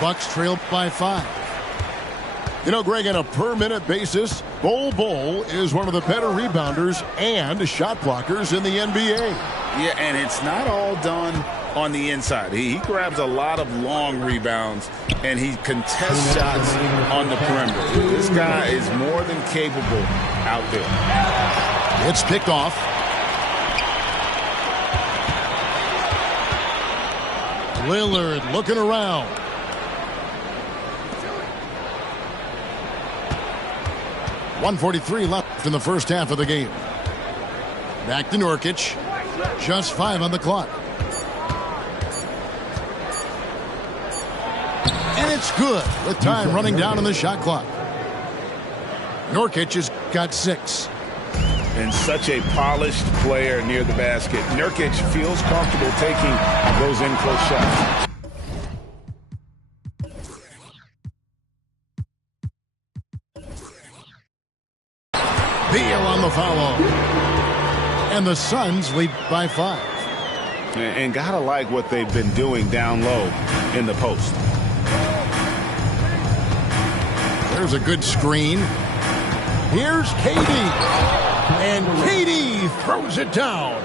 Bucks trail by 5. You know, Greg, on a per-minute basis, Bol Bol is one of the better rebounders and shot blockers in the NBA. Yeah, and it's not all done on the inside. He grabs a lot of long rebounds, and he contests shots on the perimeter. This guy is more than capable out there. It's picked off. Lillard looking around. .143 left in the first half of the game. Back to Nurkic. Just 5 on the clock. And it's good with time running down on the shot clock. Nurkic has got 6. And such a polished player near the basket. Nurkic feels comfortable taking those in-close shots. Beal on the foul. And the Suns lead by 5. And gotta like what they've been doing down low in the post. There's a good screen. Here's KD. And KD throws it down.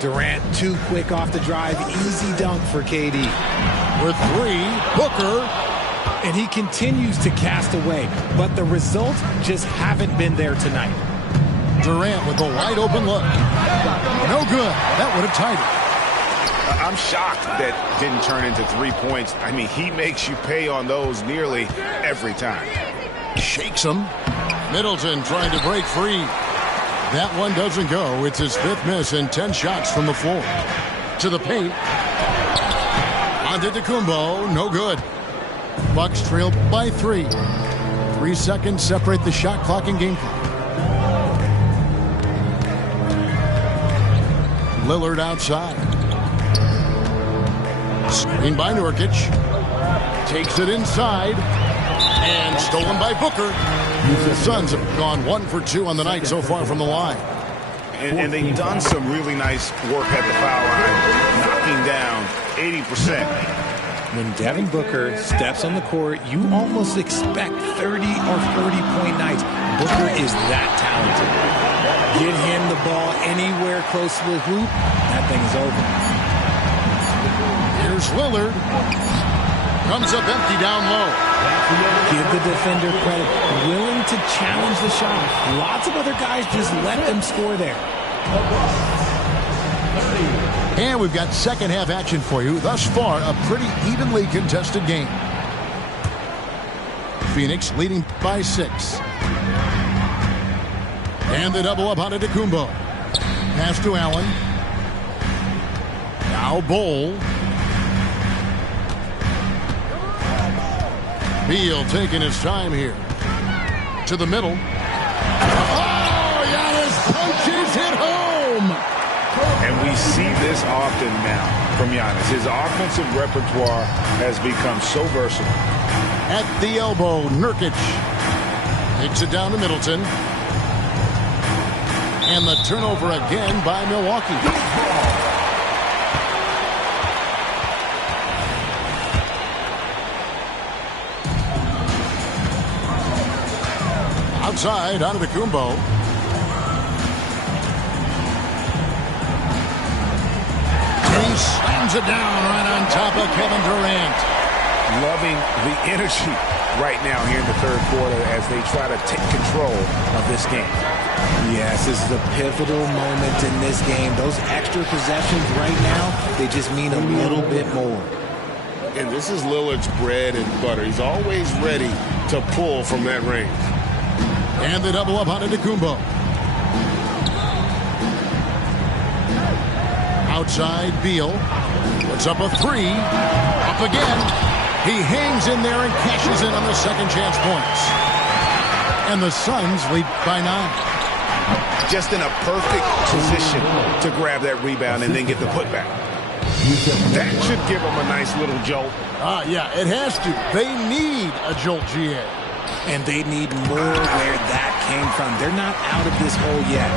Durant too quick off the drive. Easy dunk for KD. With 3, Booker. And he continues to cast away, but the results just haven't been there tonight. Durant with a wide open look. No good. That would have tied it. I'm shocked that didn't turn into 3 points. I mean, he makes you pay on those nearly every time. Shakes him. Middleton trying to break free. That one doesn't go. It's his 5th miss and 10 shots from the floor. To the paint. Antetokounmpo. No good. Bucks trail by 3. 3 seconds separate the shot clock and game clock. Lillard outside. Screen by Nurkic. Takes it inside. And stolen by Booker. The Suns have gone 1 for 2 on the night so far from the line. And they've done some really nice work at the foul line, knocking down 80%. When Devin Booker steps on the court, you almost expect 30 or 40-point nights. Booker is that talented. Get him the ball anywhere close to the hoop, that thing is over. Here's Lillard. Comes up empty down low. Give the defender credit. Willing to challenge the shot. Lots of other guys just let them score there. And we've got second half action for you. Thus far, a pretty evenly contested game. Phoenix leading by 6. And the double up on Antetokounmpo. Pass to Allen. Now Bol. Beal taking his time here. To the middle. Oh, Giannis punches it home. And we see this often now from Giannis. His offensive repertoire has become so versatile. At the elbow, Nurkic takes it down to Middleton. And the turnover again by Milwaukee. Outside, Antetokounmpo. He slams it down right on top of Kevin Durant. Loving the energy right now here in the third quarter as they try to take control of this game. Yes, this is a pivotal moment in this game. Those extra possessions right now, they just mean a little bit more. And this is Lillard's bread and butter. He's always ready to pull from that range. And the double up on Antetokounmpo. Outside, Beal. Puts up a 3. Up again. He hangs in there and cashes in on the second chance points. And the Suns lead by 9. Just in a perfect position to grab that rebound and then get the putback. That should give them a nice little jolt. Yeah, it has to. They need a jolt, GA. And they need more where that came from. They're not out of this hole yet.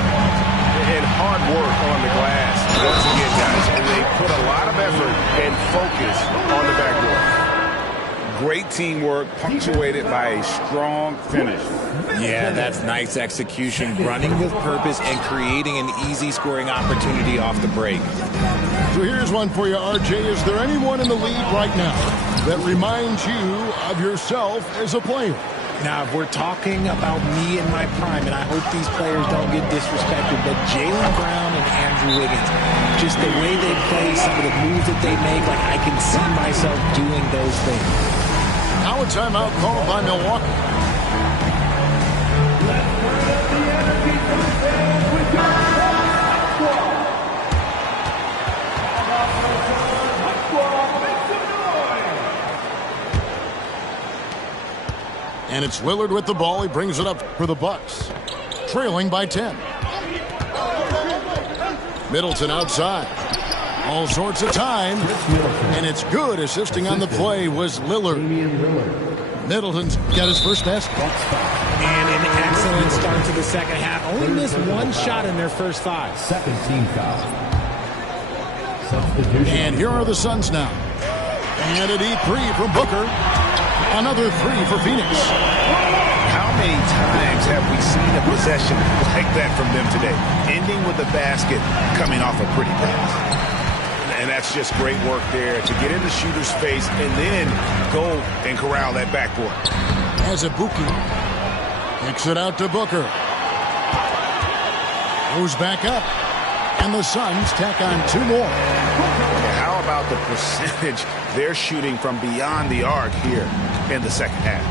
And hard work on the glass once again, guys. And they put a lot of effort and focus on the backboard. Great teamwork punctuated by a strong finish. Yeah, that's nice execution, running with purpose and creating an easy scoring opportunity off the break. So here's one for you, RJ. Is there anyone in the league right now that reminds you of yourself as a player? Now, if we're talking about me in my prime, and I hope these players don't get disrespected, but Jaylen Brown and Andrew Wiggins, just the way they play, some of the moves that they make, like I can see myself doing those things. Now a timeout called by Milwaukee. And it's Lillard with the ball. He brings it up for the Bucks, trailing by 10. Middleton outside. All sorts of time. And it's good. Assisting on the play was Lillard. Middleton's got his first basket. And an excellent start to the second half. Only missed one shot in their first 5. Second team foul. And here are the Suns now. And a deep three from Booker. Another three for Phoenix. How many times have we seen a possession like that from them today? Ending with a basket coming off a pretty pass. And that's just great work there to get in the shooter's face and then go and corral that backboard. As Ibuki kicks it out to Booker. Goes back up. And the Suns tack on 2 more. How about the percentage they're shooting from beyond the arc here in the second half?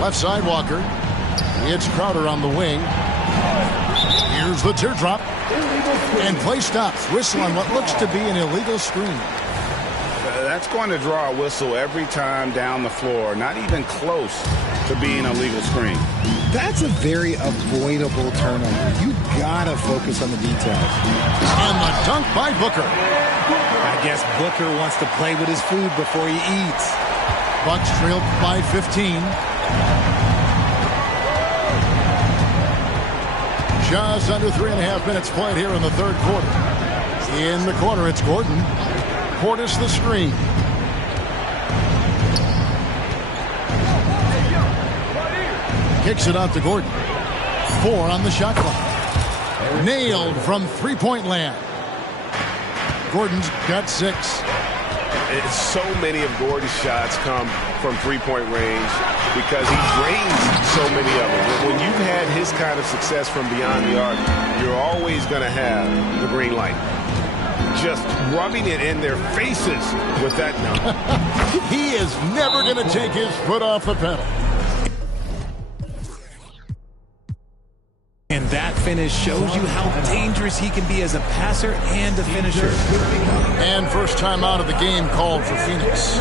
Left side Walker. It's Crowder on the wing. Here's the teardrop. And play stops. Whistle on what looks to be an illegal screen. That's going to draw a whistle every time down the floor. Not even close to being a legal screen. That's a very avoidable turnover. You gotta focus on the details. And the dunk by Booker. I guess Booker wants to play with his food before he eats. Bucks trailed by 15. Just under 3.5 minutes played here in the third quarter. In the corner, it's Gordon. Portis the screen. Kicks it out to Gordon. 4 on the shot clock. Nailed from three-point land. Gordon's got 6. So many of Gordon's shots come from three-point range because he drains so many of them. When you've had his kind of success from beyond the arc, you're always going to have the green light. Just rubbing it in their faces with that number. He is never going to take his foot off the pedal. And that finish shows you how dangerous he can be as a passer and a finisher. And first time out of the game called for Phoenix.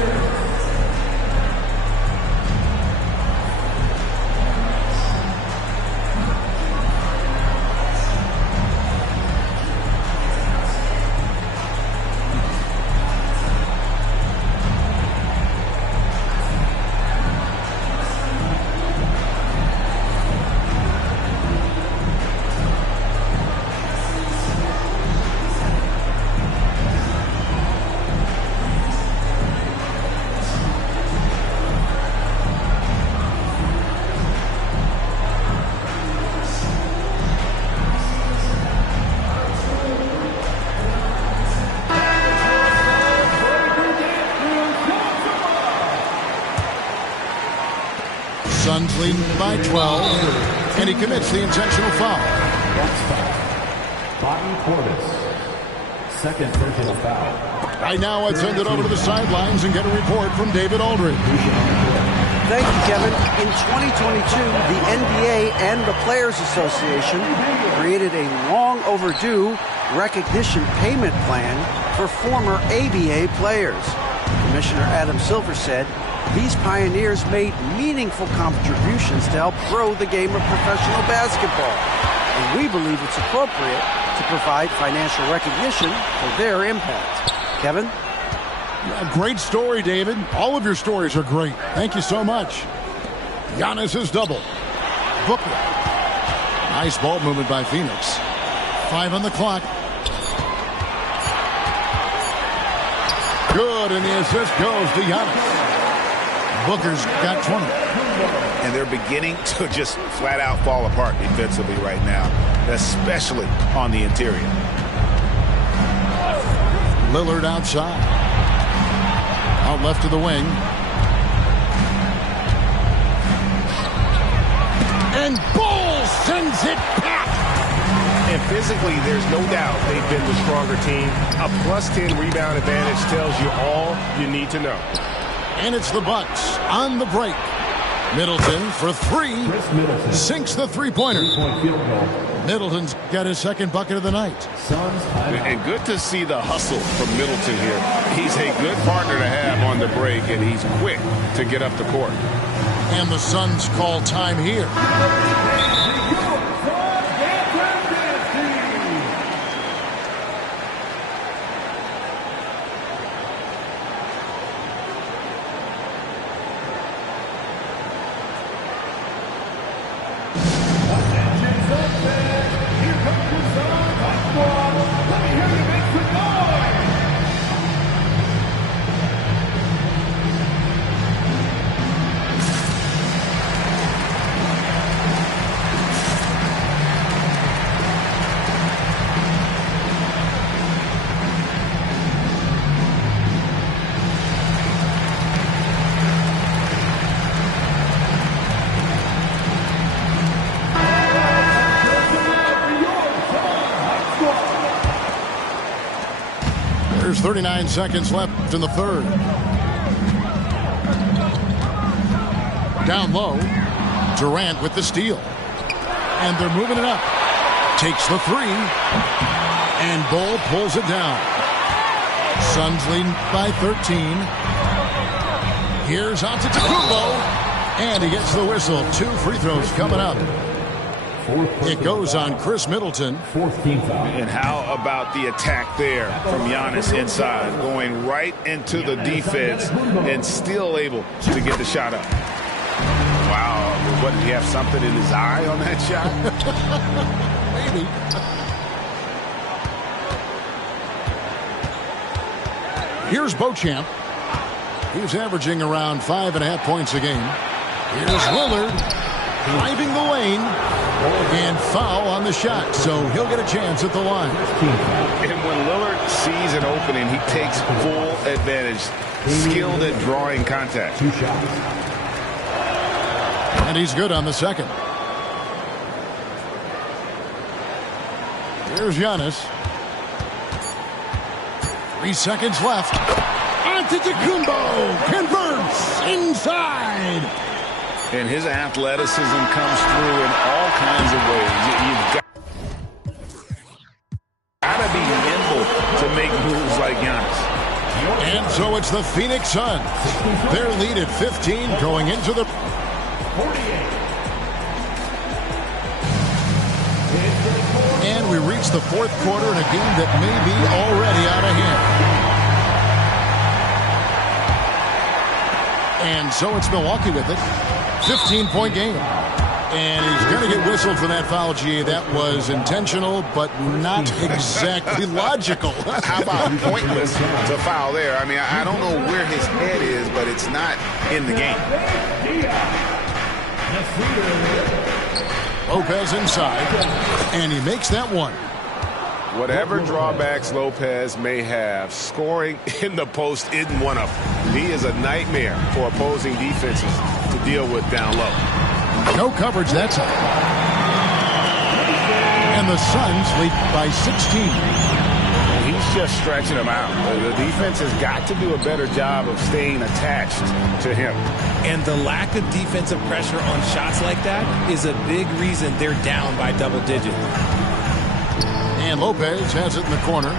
Suns leading by 12, and he commits the intentional foul. Bobby Portis. Second personal foul. Right now, let's send it over to the sidelines and get a report from David Aldridge. Thank you, Kevin. In 2022, the NBA and the Players Association created a long overdue recognition payment plan for former ABA players. Commissioner Adam Silver said these pioneers made meaningful contributions to help grow the game of professional basketball. And we believe it's appropriate to provide financial recognition for their impact. Kevin? A great story, David. All of your stories are great. Thank you so much. Giannis is double. Booker. Nice ball movement by Phoenix. 5 on the clock. Good, and the assist goes to Giannis. Booker's got 20. And they're beginning to just flat out fall apart defensively right now, especially on the interior. Lillard outside. Out left to the wing. And Bull sends it back. And physically, there's no doubt they've been the stronger team. A +10 rebound advantage tells you all you need to know. And it's the Bucks on the break. Middleton for three. Sinks the three-pointer. Middleton's got his second bucket of the night. And good to see the hustle from Middleton here. He's a good partner to have on the break, and he's quick to get up the court. And the Suns call time here. There's 39 seconds left in the third. Down low, Durant with the steal. And they're moving it up. Takes the three. And Bull pulls it down. Suns leading by 13. Here's Antetokounmpo. And he gets the whistle. 2 free throws coming up. It goes on Chris Middleton. And how about the attack there from Giannis inside, going right into the defense and still able to get the shot up. Wow, what, did he have something in his eye on that shot? Maybe. Here's Beauchamp. He's averaging around 5.5 points a game. Here's Lillard driving the lane. And foul on the shot, so he'll get a chance at the line. And when Lillard sees an opening, he takes full advantage. Skilled at drawing contact. And he's good on the second. Here's Giannis. 3 seconds left. Antetokounmpo converts inside. And his athleticism comes through in all kinds of ways. You've got to be nimble to make moves like Giannis. And so it's the Phoenix Suns. Their lead at 15 going into the... And we reach the fourth quarter in a game that may be already out of hand. And so it's Milwaukee with it. 15-point game. And he's going to get whistled for that foul, G. That was intentional, but not exactly logical. How about pointless to foul there? I mean, I don't know where his head is, but it's not in the game. Lopez inside, and he makes that one. Whatever drawbacks Lopez may have, scoring in the post isn't one of them. He is a nightmare for opposing defenses to deal with down low. No coverage that time. And the Suns lead by 16. He's just stretching them out. The defense has got to do a better job of staying attached to him. And the lack of defensive pressure on shots like that is a big reason they're down by double digits. And Lopez has it in the corner.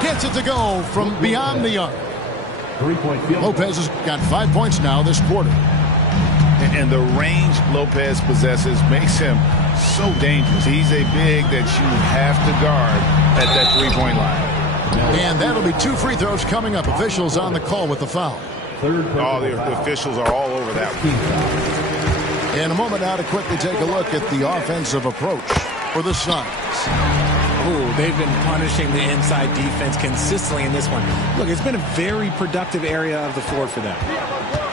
Gets it to go from beyond the arc. Lopez has got 5 points now this quarter. And the range Lopez possesses makes him so dangerous. He's a big that you have to guard at that three-point line. And that'll be 2 free throws coming up. Officials on the call with the foul. Oh, the officials are all over that one. In a moment now to quickly take a look at the offensive approach for the Suns. Ooh, they've been punishing the inside defense consistently in this one. Look, it's been a very productive area of the floor for them.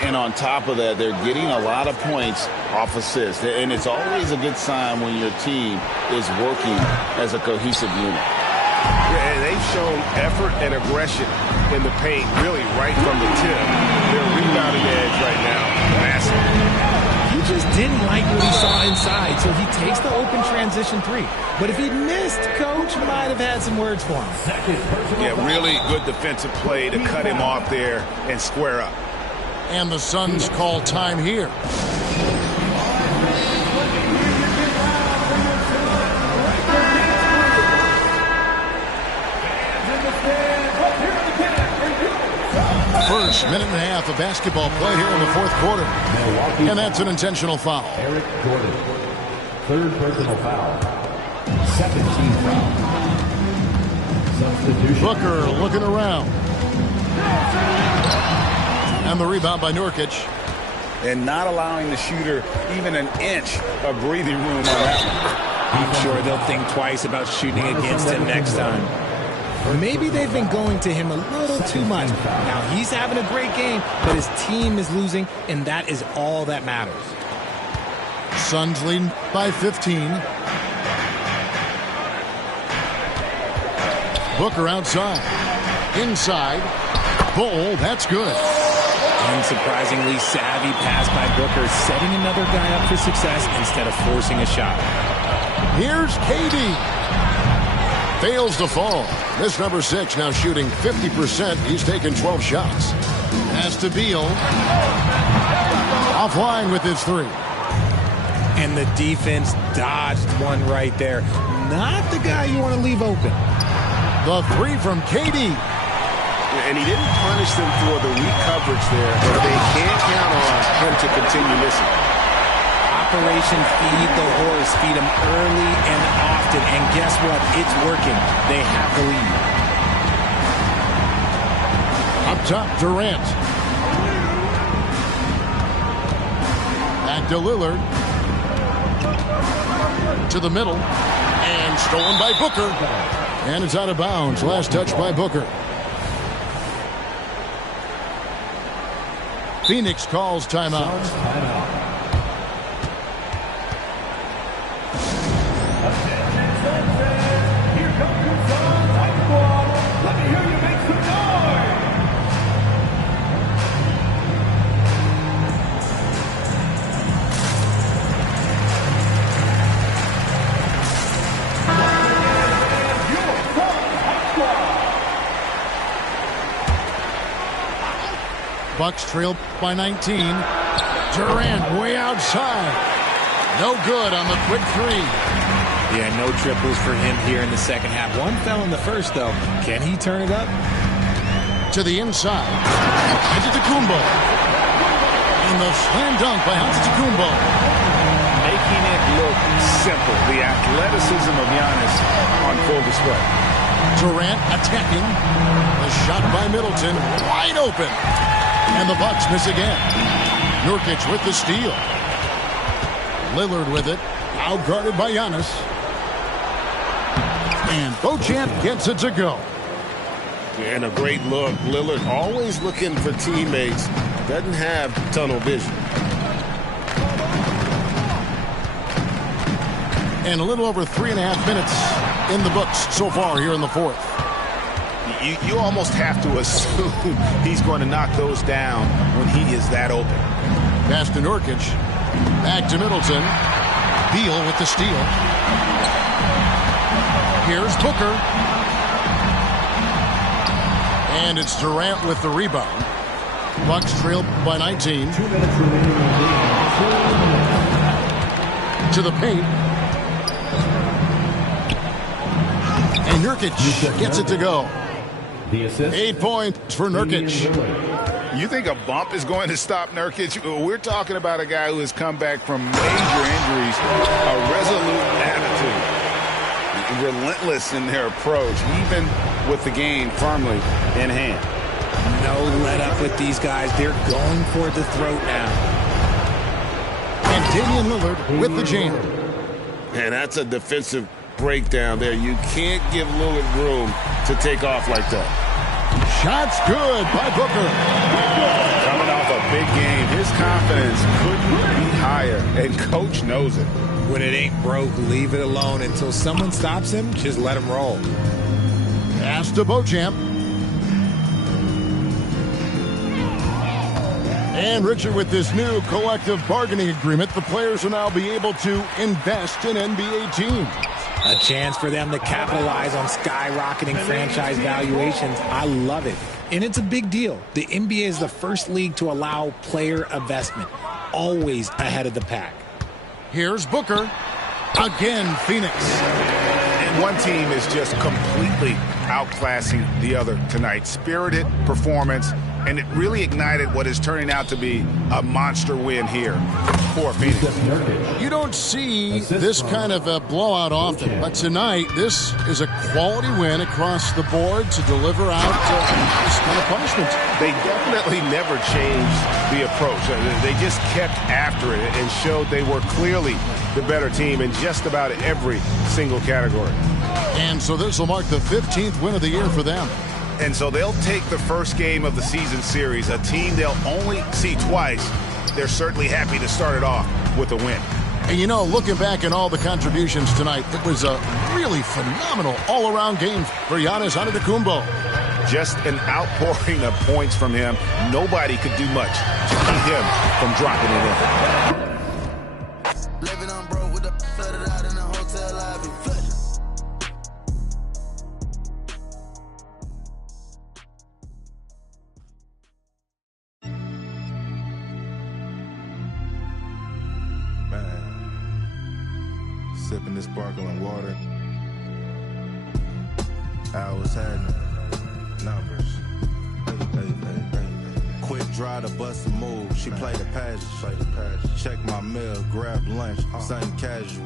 And on top of that, they're getting a lot of points off assists. And it's always a good sign when your team is working as a cohesive unit. Yeah, and they've shown effort and aggression in the paint, really right from the tip. Their rebounding edge right now, massive. He just didn't like what he saw inside, so he takes the open transition three. But if he'd missed, Coach might have had some words for him. Yeah, really good defensive play to cut him off there and square up. And the Suns call time here. First minute and a half of basketball play here in the fourth quarter. And that's an intentional foul. Eric Gordon. Third personal foul. Second team foul. Substitution. Booker looking around. And the rebound by Nurkic. And not allowing the shooter even an inch of breathing room on that one. I'm sure they'll think twice about shooting against him next time. Maybe they've been going to him a little too much. Now, he's having a great game, but his team is losing, and that is all that matters. Suns leading by 15. Booker outside. Inside. Bull, that's good. Unsurprisingly savvy pass by Booker, setting another guy up for success instead of forcing a shot. Here's KD. Fails to fall. This number 6 now shooting 50%. He's taken 12 shots. Pass to Beal. Offline with his three. And the defense dodged one right there. Not the guy you want to leave open. The three from KD. And he didn't punish them for the weak coverage there, but they can't count on him to continue missing. Operation Feed the Horse. Feed him early and often. And guess what? It's working. They have the lead. Up top, Durant. Back to Lillard. To the middle. And stolen by Booker. And it's out of bounds. Last touch by Booker. Phoenix calls timeout. Bucks trail by 19. Durant way outside. No good on the quick three. Yeah, no triples for him here in the second half. One fell in the first, though. Can he turn it up? To the inside. Antetokounmpo. And the slam dunk by Antetokounmpo. Making it look simple. The athleticism of Giannis on full display. Durant attacking. The shot by Middleton. Wide open. And the Bucks miss again. Nurkic with the steal. Lillard with it. Outguarded by Giannis. And Beauchamp gets it to go. And a great look. Lillard always looking for teammates. Doesn't have tunnel vision. And a little over 3.5 minutes in the books so far here in the fourth. You almost have to assume he's going to knock those down when he is that open. Pass to Nurkic. Back to Middleton. Beal with the steal. Here's Booker. And it's Durant with the rebound. Bucks trail by 19. 2 minutes remaining. To the paint. And Nurkic gets it to go. The assist. 8 points for Nurkic. You think a bump is going to stop Nurkic? We're talking about a guy who has come back from major injuries, a resolute attitude, relentless in their approach, even with the game firmly in hand. No let up with these guys. They're going for the throat now. And Damian Lillard with the jam. And that's a defensive breakdown there. You can't give Lillard room to take off like that. Shot's good by Booker. Coming off a big game, his confidence couldn't be higher, and Coach knows it. When it ain't broke, leave it alone. Until someone stops him, just let him roll. Pass to Beauchamp. And Richard, with this new collective bargaining agreement, the players will now be able to invest in NBA teams. A chance for them to capitalize on skyrocketing franchise valuations. I love it. And it's a big deal. The NBA is the first league to allow player investment, always ahead of the pack. Here's Booker. Again, Phoenix. And one team is just completely outclassing the other tonight. Spirited performance, and it really ignited what is turning out to be a monster win here for Phoenix. You don't see this kind of a blowout often, but tonight this is a quality win across the board to deliver out this kind of punishment. They definitely never changed the approach. They just kept after it and showed they were clearly the better team in just about every single category. And so this will mark the 15th win of the year for them. And so they'll take the first game of the season series, a team they'll only see twice. They're certainly happy to start it off with a win. And you know, looking back at all the contributions tonight, it was a really phenomenal all-around game for Giannis Antetokounmpo. Just an outpouring of points from him. Nobody could do much to keep him from dropping it in. Living on broke with the flooded out in the hotel lobby. Sipping this sparkling water. Hours happening. Numbers. Quick dry to bust a move. She played the passage. Check my meal, grab lunch. Something casual.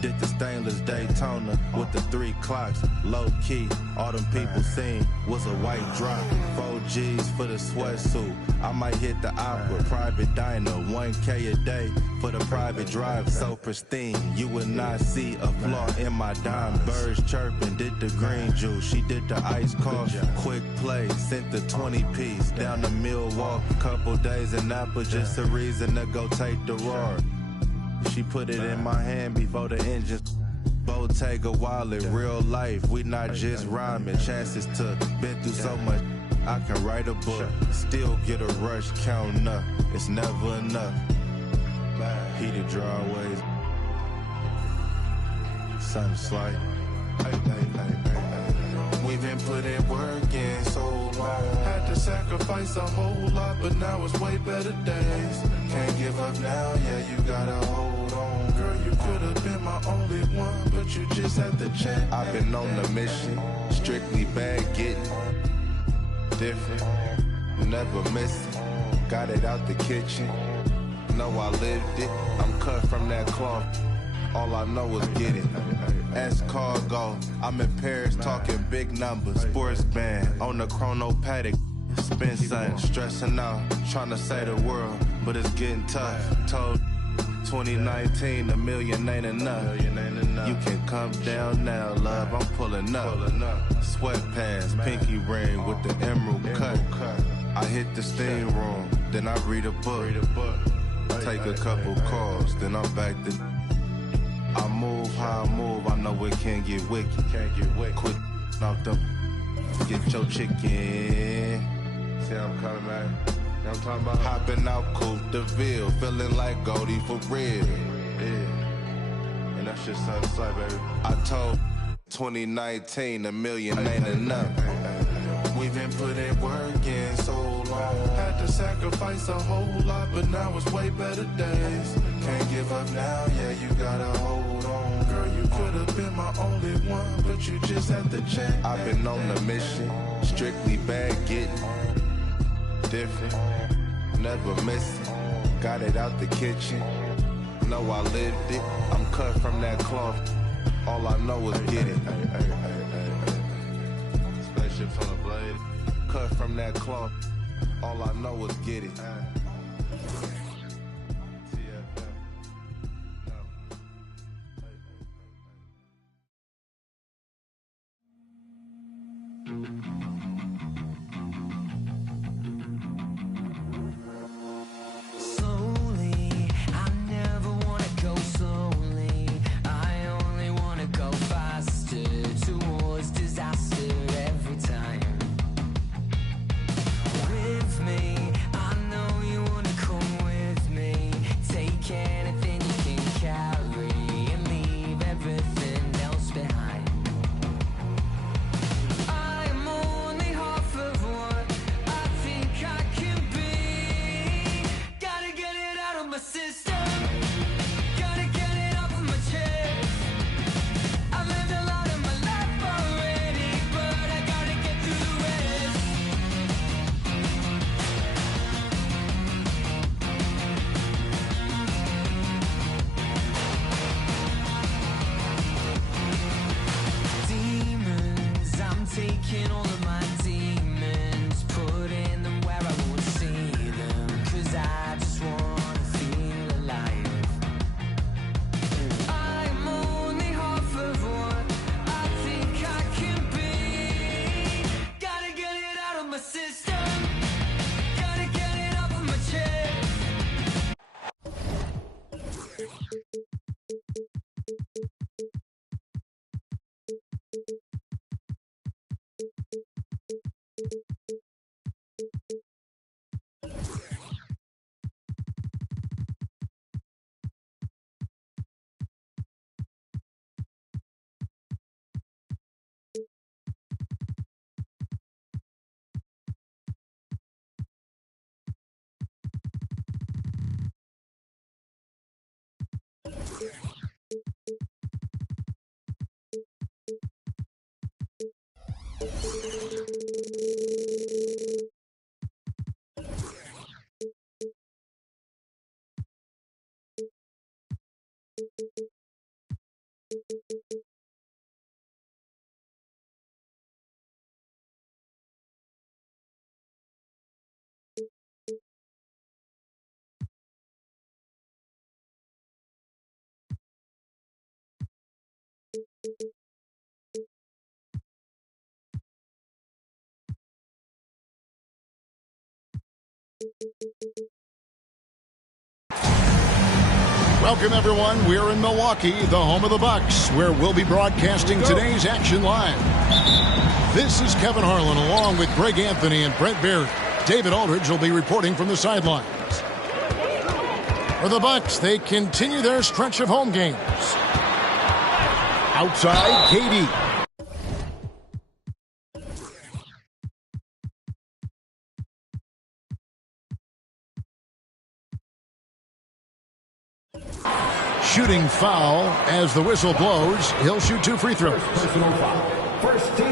Did the stainless Daytona with the 3 clocks. Low key, all them people seen was a white drop. 4 G's for the sweatsuit. I might hit the opera, private diner. 1K a day for the private drive. So pristine, you would not see a flaw in my dime. Birds chirping, did the green juice. She did the ice coffee. Quick play, sent the 20-piece down to Milwaukee. Couple days in Napa, just a reason to go take the roar. She put it in my hand before the engines. Bottega wallet, real life, we not just rhyming. Chances to been through so much, I can write a book. Still get a rush counting up, it's never enough. Heated drawways, sun slight. We've been putting work in so long. Had to sacrifice a whole lot, but now it's way better days. Can't give up now, yeah, you gotta hold on. Girl, you could have been my only one, but you just had to check. I've been on the mission, strictly bad getting. Different, never missing. Got it out the kitchen. Know I lived it, I'm cut from that cloth. All I know is get it. Ask cargo. I'm in Paris talking big numbers. Sports band on the chrono paddock. Spin something, stressing out, trying to save the world, but it's getting tough. Told 2019 $1 million ain't enough. You can come down now, love. I'm pulling up. Sweatpants, pinky ring with the emerald cut. I hit the steam room, then I read a book. Take a couple calls, then I'm back to. I move how I move, I know it can get wicked. Quick off them, get your chicken. See how I'm coming back? You know what I'm talking about? Hopping out Coupe de Ville, feeling like Goldie for real. Yeah, and that's just something slight, baby. I told 2019 $1 million ain't enough. We've been putting work in so long. Had to sacrifice a whole lot, but now it's way better days. Can't give up now, yeah, you gotta hold on. Girl, you could have been my only one, but you just had to check. I've been on the mission, strictly bad getting. Different, never missing. Got it out the kitchen. Know I lived it, I'm cut from that cloth. All I know is get it. Spaceships on the blade. Cut from that cloth. All I know is get it. Taking all of my demons, putting them where I won't see them, 'cause I just wanna feel alive. I'm only half of what I think I can be. Gotta get it out of my system, gotta get it off of my chest. Welcome, everyone. We're in Milwaukee, the home of the Bucks, where we'll be broadcasting today's action live. This is Kevin Harlan, along with Greg Anthony and Brent Barry. David Aldridge will be reporting from the sidelines. For the Bucks, they continue their stretch of home games. Outside, KD. Shooting foul as the whistle blows. He'll shoot 2 free throws.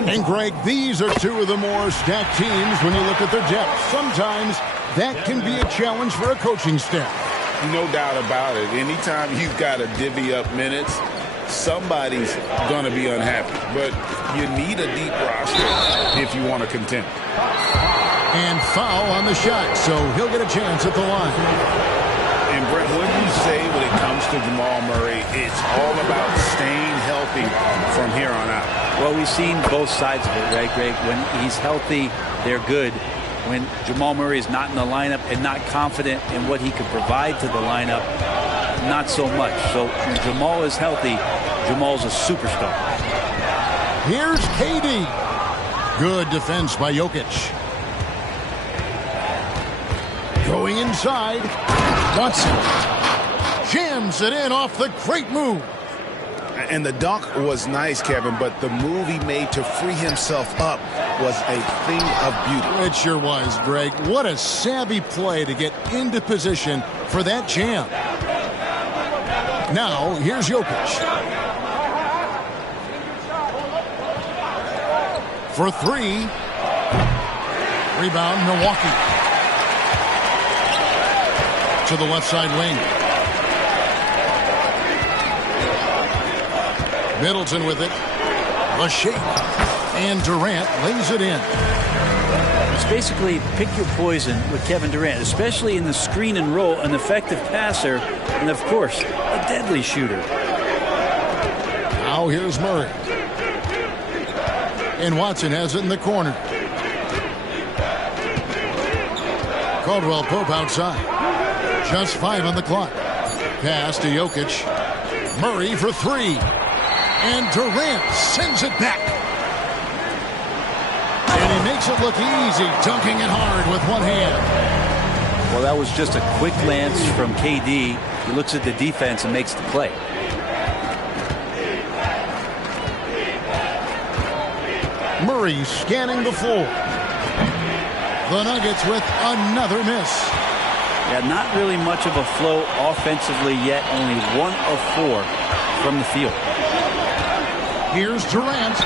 And Greg, these are two of the more stacked teams when you look at their depth. Sometimes that can be a challenge for a coaching staff. No doubt about it. Anytime you've got to divvy up minutes, somebody's going to be unhappy. But you need a deep roster if you want to contend. And foul on the shot, so he'll get a chance at the line. And Brent, what do you say when it comes to Jamal Murray? It's all about staying healthy from here on out. Well, we've seen both sides of it, right, Greg? When he's healthy, they're good. When Jamal Murray is not in the lineup and not confident in what he could provide to the lineup, not so much. So when Jamal is healthy, Jamal's a superstar. Here's KD. Good defense by Jokic. Going inside. Watson jams it in off the great move. And the dunk was nice, Kevin, but the move he made to free himself up was a thing of beauty. It sure was, Greg. What a savvy play to get into position for that jam. Now, here's Jokic. For 3. Rebound, Milwaukee. To the left side wing. Middleton with it. The shake. And Durant lays it in. It's basically pick your poison with Kevin Durant, especially in the screen and roll, an effective passer, and of course, a deadly shooter. Now here's Murray. And Watson has it in the corner. Caldwell Pope outside. Just 5 on the clock. Pass to Jokic. Murray for 3. And Durant sends it back. And he makes it look easy, dunking it hard with one hand. Well, that was just a quick glance from KD. He looks at the defense and makes the play. Murray scanning the floor. The Nuggets with another miss. Yeah, not really much of a flow offensively yet. Only 1 of 4 from the field. Here's Durant.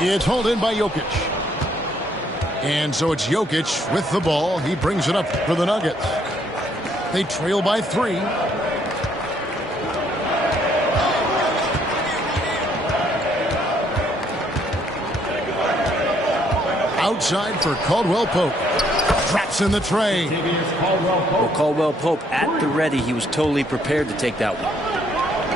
It's hauled in by Jokic. And so it's Jokic with the ball. He brings it up for the Nuggets. They trail by 3. Outside for Caldwell Pope. Drops in the tray. Well, Caldwell Pope at the ready. He was totally prepared to take that one.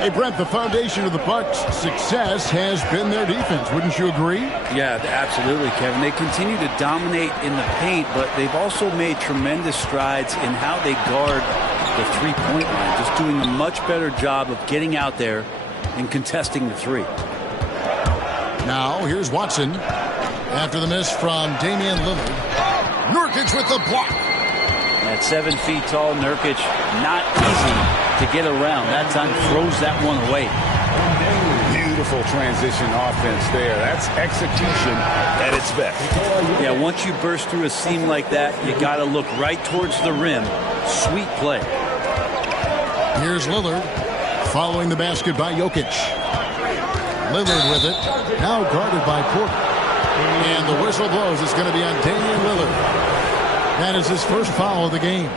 Hey, Brent, the foundation of the Bucks' success has been their defense. Wouldn't you agree? Yeah, absolutely, Kevin. They continue to dominate in the paint, but they've also made tremendous strides in how they guard the three-point line. Just doing a much better job of getting out there and contesting the three. Now, here's Watson. After the miss from Damian Lillard. Nurkic with the block. At 7 feet tall, Nurkic, not easy to get around. That time throws that one away. Beautiful transition offense there. That's execution at its best. Yeah, once you burst through a seam like that, you got to look right towards the rim. Sweet play. Here's Lillard following the basket by Jokic. Lillard with it. Now guarded by Porter. And the whistle blows. It's going to be on Damian Lillard. That is his first foul of the game.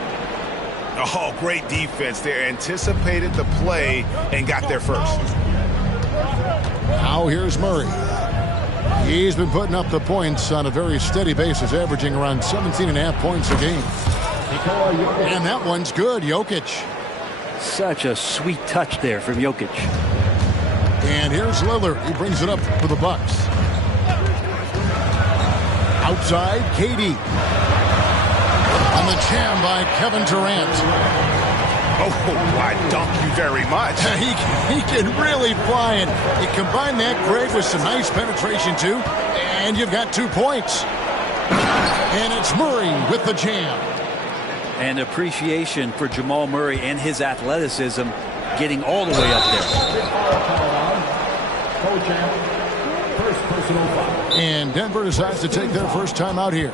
Oh, great defense there. Anticipated the play and got there first. Now here's Murray. He's been putting up the points on a very steady basis, averaging around 17.5 points a game. And that one's good. Jokic. Such a sweet touch there from Jokic. And here's Lillard. He brings it up for the Bucks. Outside, KD. On the jam by Kevin Durant. Oh, I dunk you very much. He can really fly, and you combine that, Greg, with some nice penetration, too, and you've got 2 points. And it's Murray with the jam. And appreciation for Jamal Murray and his athleticism getting all the way up there. And Denver decides to take their first time out here.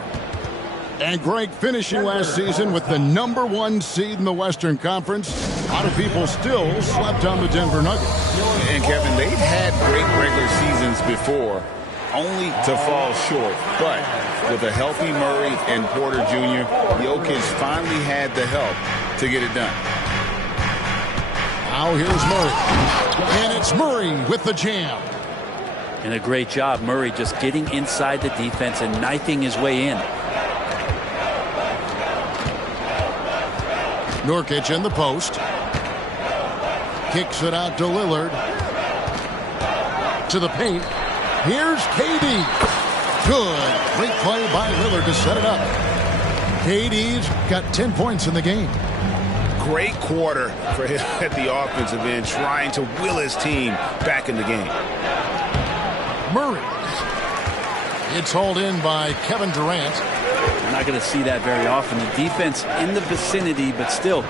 And Greg, finishing last season with the #1 seed in the Western Conference, a lot of people still slept on the Denver Nuggets. And Kevin, they've had great regular seasons before, only to fall short. But with a healthy Murray and Porter Jr., Jokic finally had the help to get it done. Now here's Murray. And it's Murray with the jam. And a great job, Murray, just getting inside the defense and knifing his way in. Nurkic in the post. Kicks it out to Lillard. To the paint. Here's KD. Good. Great play by Lillard to set it up. KD's got 10 points in the game. Great quarter for him at the offensive end, trying to will his team back in the game. Murray. It's hauled in by Kevin Durant. We're not going to see that very often. The defense in the vicinity, but still,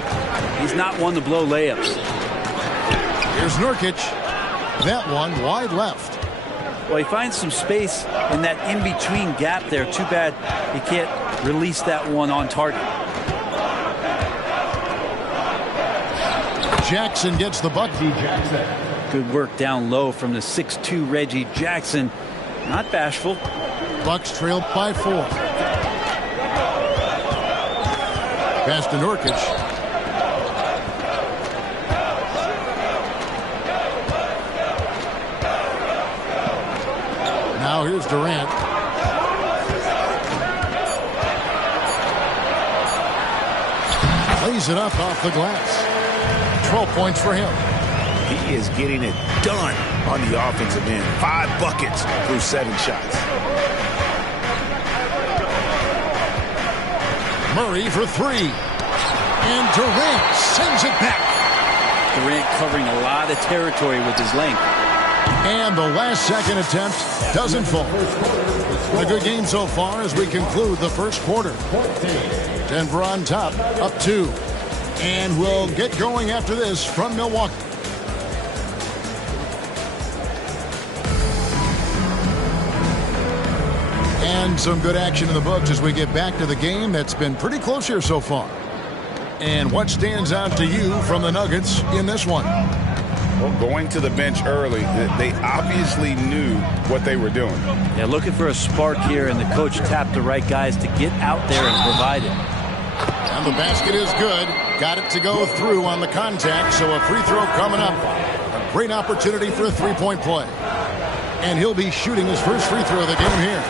he's not one to blow layups. Here's Nurkic. That one wide left. Well, he finds some space in that in-between gap there. Too bad he can't release that one on target. Jackson gets the bucket. Good work down low from the 6'2" Reggie Jackson. Not bashful. Bucks trail by 4. Pass to Nurkic. Now here's Durant. Lays it up off the glass. 12 points for him. He is getting it done on the offensive end. 5 buckets through 7 shots. Murray for 3. And Durant sends it back. Durant covering a lot of territory with his length. And the last second attempt doesn't fall. A good game so far as we conclude the first quarter. Denver on top, up 2. And we'll get going after this from Milwaukee. And some good action in the books as we get back to the game that's been pretty close here so far. And what stands out to you from the Nuggets in this one? Well, going to the bench early, they obviously knew what they were doing. Yeah, looking for a spark here, and the coach tapped the right guys to get out there and provide it. And the basket is good. Got it to go through on the contact, so a free throw coming up. A great opportunity for a three-point play. And he'll be shooting his first free throw of the game here.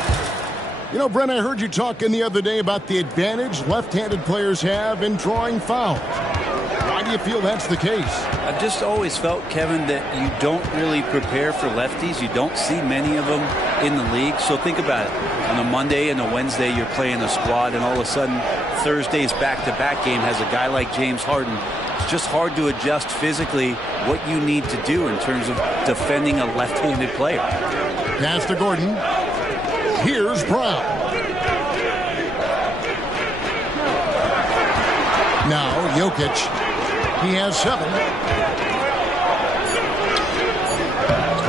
You know, Brent, I heard you talking the other day about the advantage left-handed players have in drawing fouls. Why do you feel that's the case? I've just always felt, Kevin, that you don't really prepare for lefties. You don't see many of them in the league. So think about it. On a Monday and a Wednesday, you're playing a squad, and all of a sudden, Thursday's back-to-back game has a guy like James Harden. It's just hard to adjust physically what you need to do in terms of defending a left-handed player. Pass to Gordon. Here's Brown. Now Jokic. He has 7.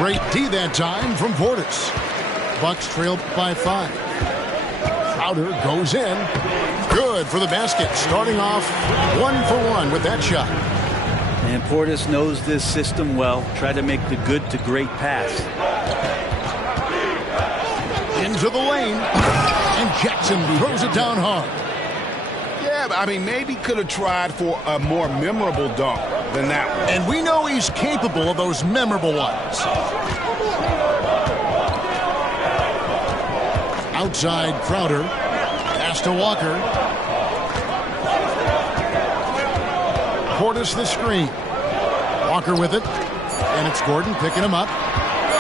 Great D that time from Portis. Bucks trailed by 5. Crowder goes in. Good for the basket. Starting off 1 for 1 with that shot. And Portis knows this system well. Try to make the good to great pass. Into the lane. And Jackson throws it down hard. Yeah, I mean, maybe could have tried for a more memorable dunk than that one. And we know he's capable of those memorable ones. Outside Crowder. Pass to Walker. Portis the screen. Walker with it. And it's Gordon picking him up.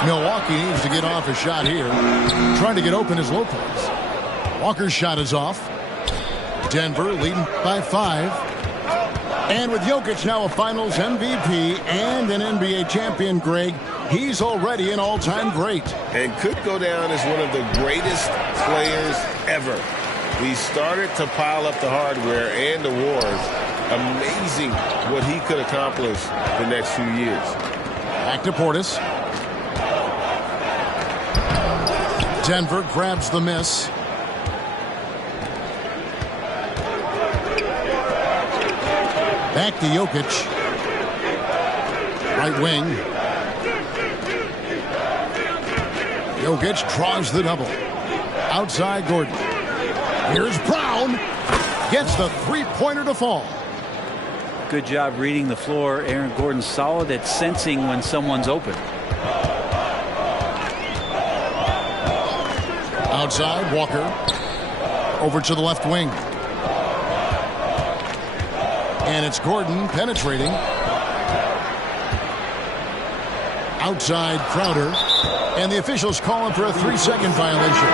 Milwaukee needs to get off a shot here. Trying to get open is Lopez. Walker's shot is off. Denver leading by 5. And with Jokic now a Finals MVP and an NBA champion, Greg, he's already an all-time great. And could go down as one of the greatest players ever. He started to pile up the hardware and awards. Amazing what he could accomplish the next few years. Back to Portis. Denver grabs the miss. Back to Jokic. Right wing. Jokic draws the double. Outside Gordon. Here's Brown. Gets the three-pointer to fall. Good job reading the floor. Aaron Gordon's solid at sensing when someone's open. Outside, Walker. Over to the left wing. And it's Gordon penetrating. Outside, Crowder. And the officials calling for a 3-second violation.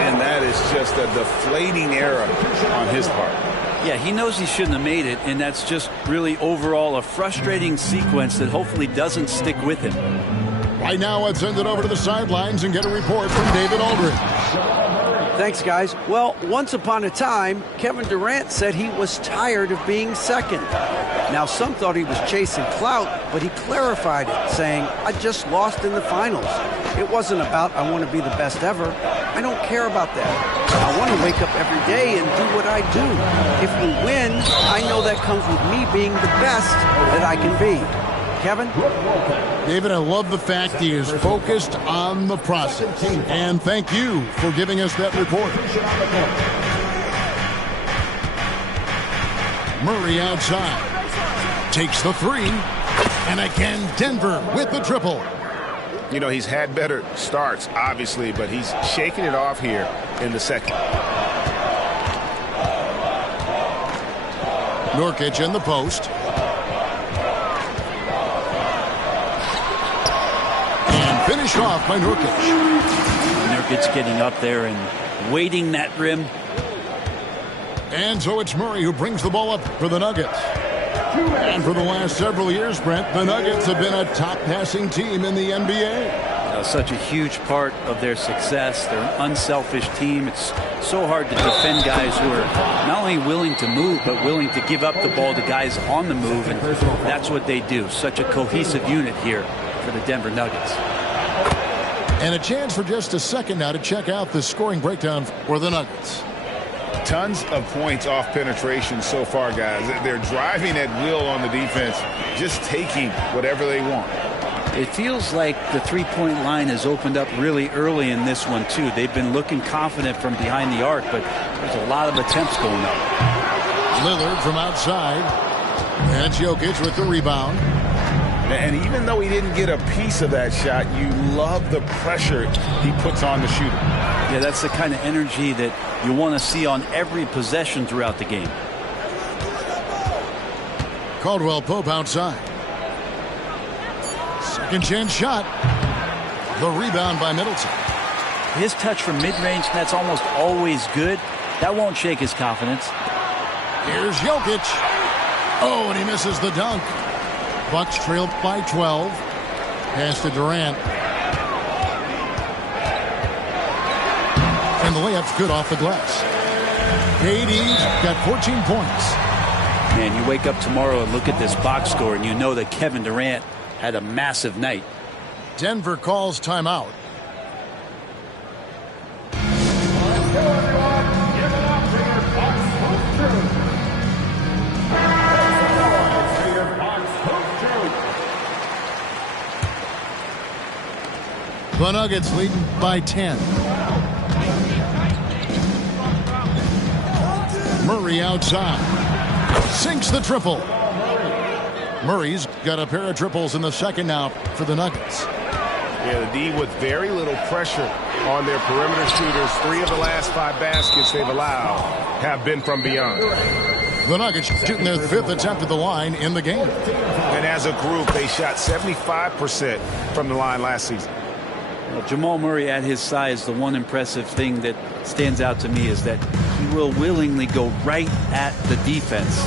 And that is just a deflating error on his part. Yeah, he knows he shouldn't have made it, and that's just really overall a frustrating sequence that hopefully doesn't stick with him. Right now, let's send it over to the sidelines and get a report from David Aldridge. Thanks, guys. Well, once upon a time, Kevin Durant said he was tired of being second. Now, some thought he was chasing clout, but he clarified it, saying, I just lost in the finals. It wasn't about I want to be the best ever. I don't care about that. I want to wake up every day and do what I do. If we win, I know that comes with me being the best that I can be. Kevin? David, I love the fact he is focused on the process. And thank you for giving us that report. Murray outside. Takes the 3. And again, Denver with the triple. You know, he's had better starts, obviously, but he's shaking it off here in the second. Nurkic in the post. And finished off by Nurkic. Nurkic getting up there and waiting that rim. And so it's Murray who brings the ball up for the Nuggets. And for the last several years, Brent, the Nuggets have been a top passing team in the NBA. Such a huge part of their success. They're an unselfish team. It's so hard to defend guys who are not only willing to move, but willing to give up the ball to guys on the move, and that's what they do. Such a cohesive unit here for the Denver Nuggets. And a chance for just a second now to check out the scoring breakdown for the Nuggets. Tons of points off penetration so far, guys. They're driving at will on the defense, just taking whatever they want. It feels like the three-point line has opened up really early in this one, too. They've been looking confident from behind the arc, but there's a lot of attempts going up. Lillard from outside. And it's Jokic with the rebound. And even though he didn't get a piece of that shot, you love the pressure he puts on the shooter. Yeah, that's the kind of energy that you want to see on every possession throughout the game. Caldwell Pope outside. Second chance shot. The rebound by Middleton. His touch from mid-range, that's almost always good. That won't shake his confidence. Here's Jokic. Oh, and he misses the dunk. Bucks trail by 12. Pass to Durant. And the layup's good off the glass. KD's got 14 points. Man, you wake up tomorrow and look at this box score, and you know that Kevin Durant had a massive night. Denver calls timeout. The Nuggets leading by 10. Murray outside. Sinks the triple. Murray's got a pair of triples in the second now for the Nuggets. Yeah, the D with very little pressure on their perimeter shooters. 3 of the last 5 baskets they've allowed have been from beyond. The Nuggets shooting their 5th attempt at the line in the game. And as a group, they shot 75% from the line last season. Well, Jamal Murray at his size, the one impressive thing that stands out to me is that he will willingly go right at the defense.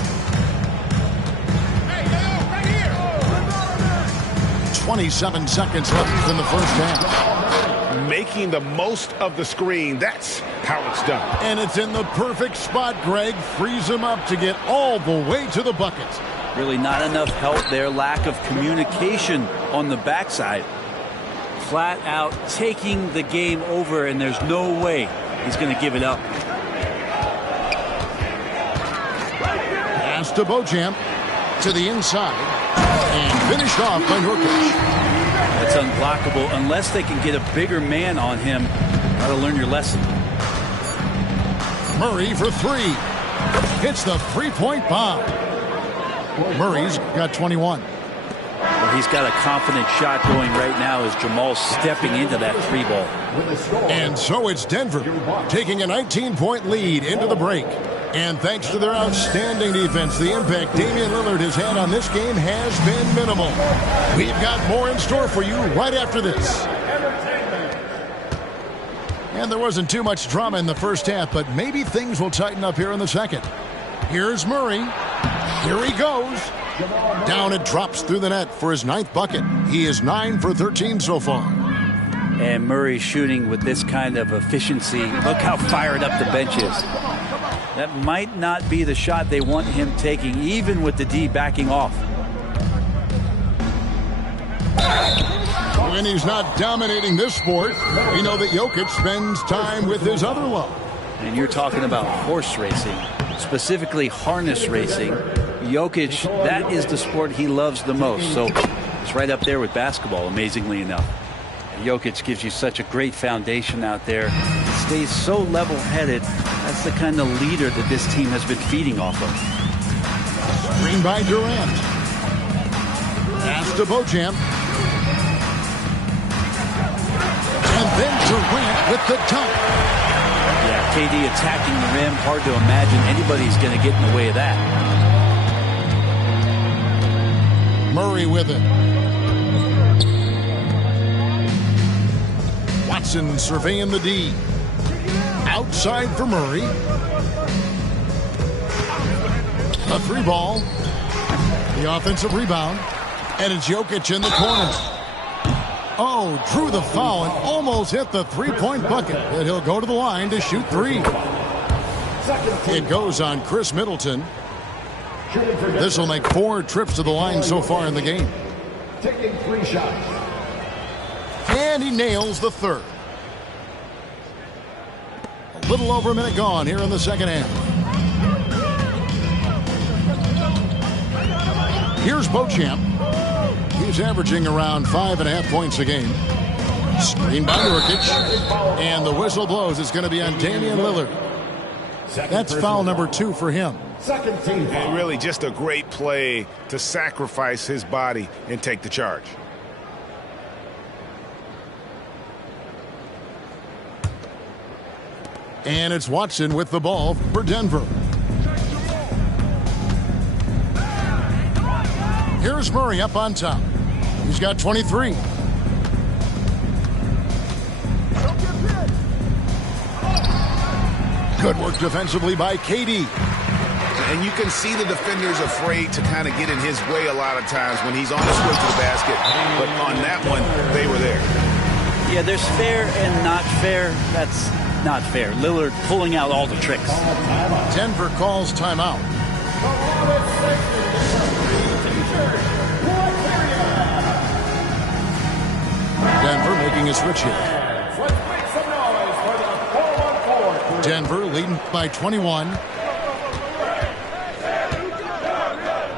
27 seconds left in the first half. Making the most of the screen, that's how it's done. And it's in the perfect spot, Greg. Frees him up to get all the way to the bucket. Really not enough help there. Lack of communication on the backside. Flat out taking the game over, and there's no way he's going to give it up. Pass to Beauchamp to the inside and finished off by Nurkic. That's unblockable unless they can get a bigger man on him. Got to learn your lesson. Murray for 3. Hits the three-point bomb. Murray's got 21. Well, he's got a confident shot going right now as Jamal's stepping into that 3-ball. And so it's Denver taking a 19-point lead into the break. And thanks to their outstanding defense, the impact Damian Lillard has had on this game has been minimal. We've got more in store for you right after this. And there wasn't too much drama in the first half, but maybe things will tighten up here in the second. Here's Murray. Here he goes. Down it drops through the net for his 9th bucket. He is 9 for 13 so far. And Murray shooting with this kind of efficiency. Look how fired up the bench is. That might not be the shot they want him taking, even with the D backing off. When he's not dominating this sport, we know that Jokic spends time with his other love. And you're talking about horse racing, specifically harness racing. Jokic, that is the sport he loves the most. So it's right up there with basketball, amazingly enough. Jokic gives you such a great foundation out there. He stays so level-headed. That's the kind of leader that this team has been feeding off of. Screen by Durant. Pass to Beauchamp. And then Durant with the dunk. Yeah, KD attacking the rim. Hard to imagine anybody's going to get in the way of that. Murray with it. Watson surveying the D. Outside for Murray. A 3-ball. The offensive rebound. And it's Jokic in the corner. Oh, drew the foul and almost hit the three-point bucket. But he'll go to the line to shoot 3. It goes on Chris Middleton. This will make 4 trips to the line so far in the game. Taking 3 shots. And he nails the third. A little over a minute gone here in the second half. Here's Beauchamp. He's averaging around 5.5 points a game. Screen by Nurkic. And the whistle blows. It's going to be on Damian Lillard. That's foul number 2 for him. Second team foul. And really just a great play to sacrifice his body and take the charge. And it's Watson with the ball for Denver. Here's Murray up on top. He's got 23. Good work defensively by KD. And you can see the defenders afraid to kind of get in his way a lot of times when he's on his way to the basket. But on that one, they were there. Yeah, there's fair and not fair. That's not fair. Lillard pulling out all the tricks. Denver calls timeout. Denver making a switch here. Denver leading by 21.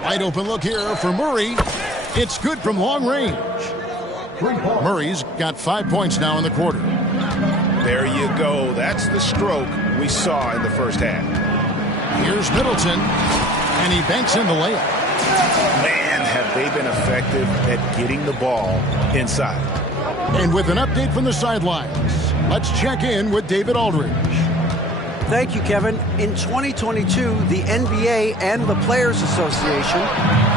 Wide open look here for Murray. It's good from long range. Murray's got 5 points now in the quarter. There you go. That's the stroke we saw in the first half. Here's Middleton, and he banks in the layup. Man, have they been effective at getting the ball inside. And with an update from the sidelines, let's check in with David Aldridge. Thank you, Kevin. In 2022, the NBA and the Players Association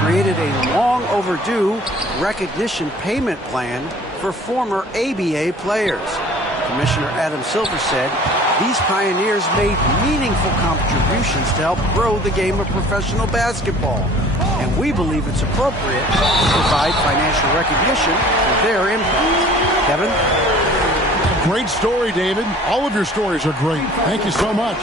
created a long overdue recognition payment plan for former ABA players. Commissioner Adam Silver said these pioneers made meaningful contributions to help grow the game of professional basketball, and we believe it's appropriate to provide financial recognition for their impact. Kevin? Great story, David. All of your stories are great. Thank you so much.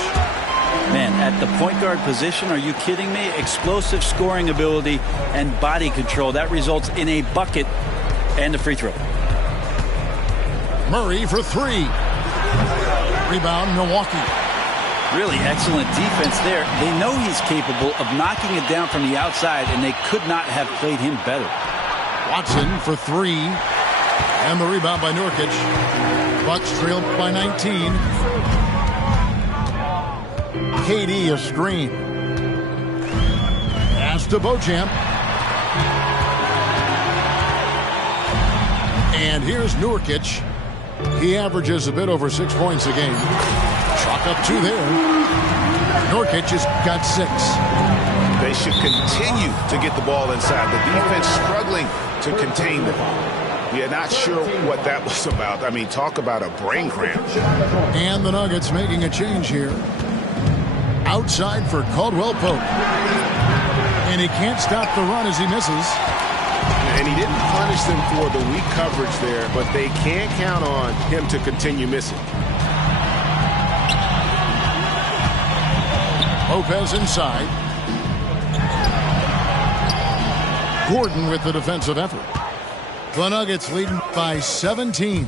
Man, at the point guard position, are you kidding me? Explosive scoring ability and body control. That results in a bucket and a free throw. Murray for 3. Rebound, Milwaukee. Really excellent defense there. They know he's capable of knocking it down from the outside, and they could not have played him better. Watson for 3. And the rebound by Nurkic. Bucks trailed by 19. KD a screen. Pass to Beauchamp. And here's Nurkic. He averages a bit over 6 points a game. Chalk up 2 there. Nurkic has got 6. They should continue to get the ball inside. The defense struggling to contain them. Yeah, not sure what that was about. I mean, talk about a brain cramp. And the Nuggets making a change here. Outside for Caldwell Pope. And he can't stop the run as he misses. And he didn't punish them for the weak coverage there, but they can't count on him to continue missing. Lopez inside. Gordon with the defensive effort. The Nuggets leading by 17.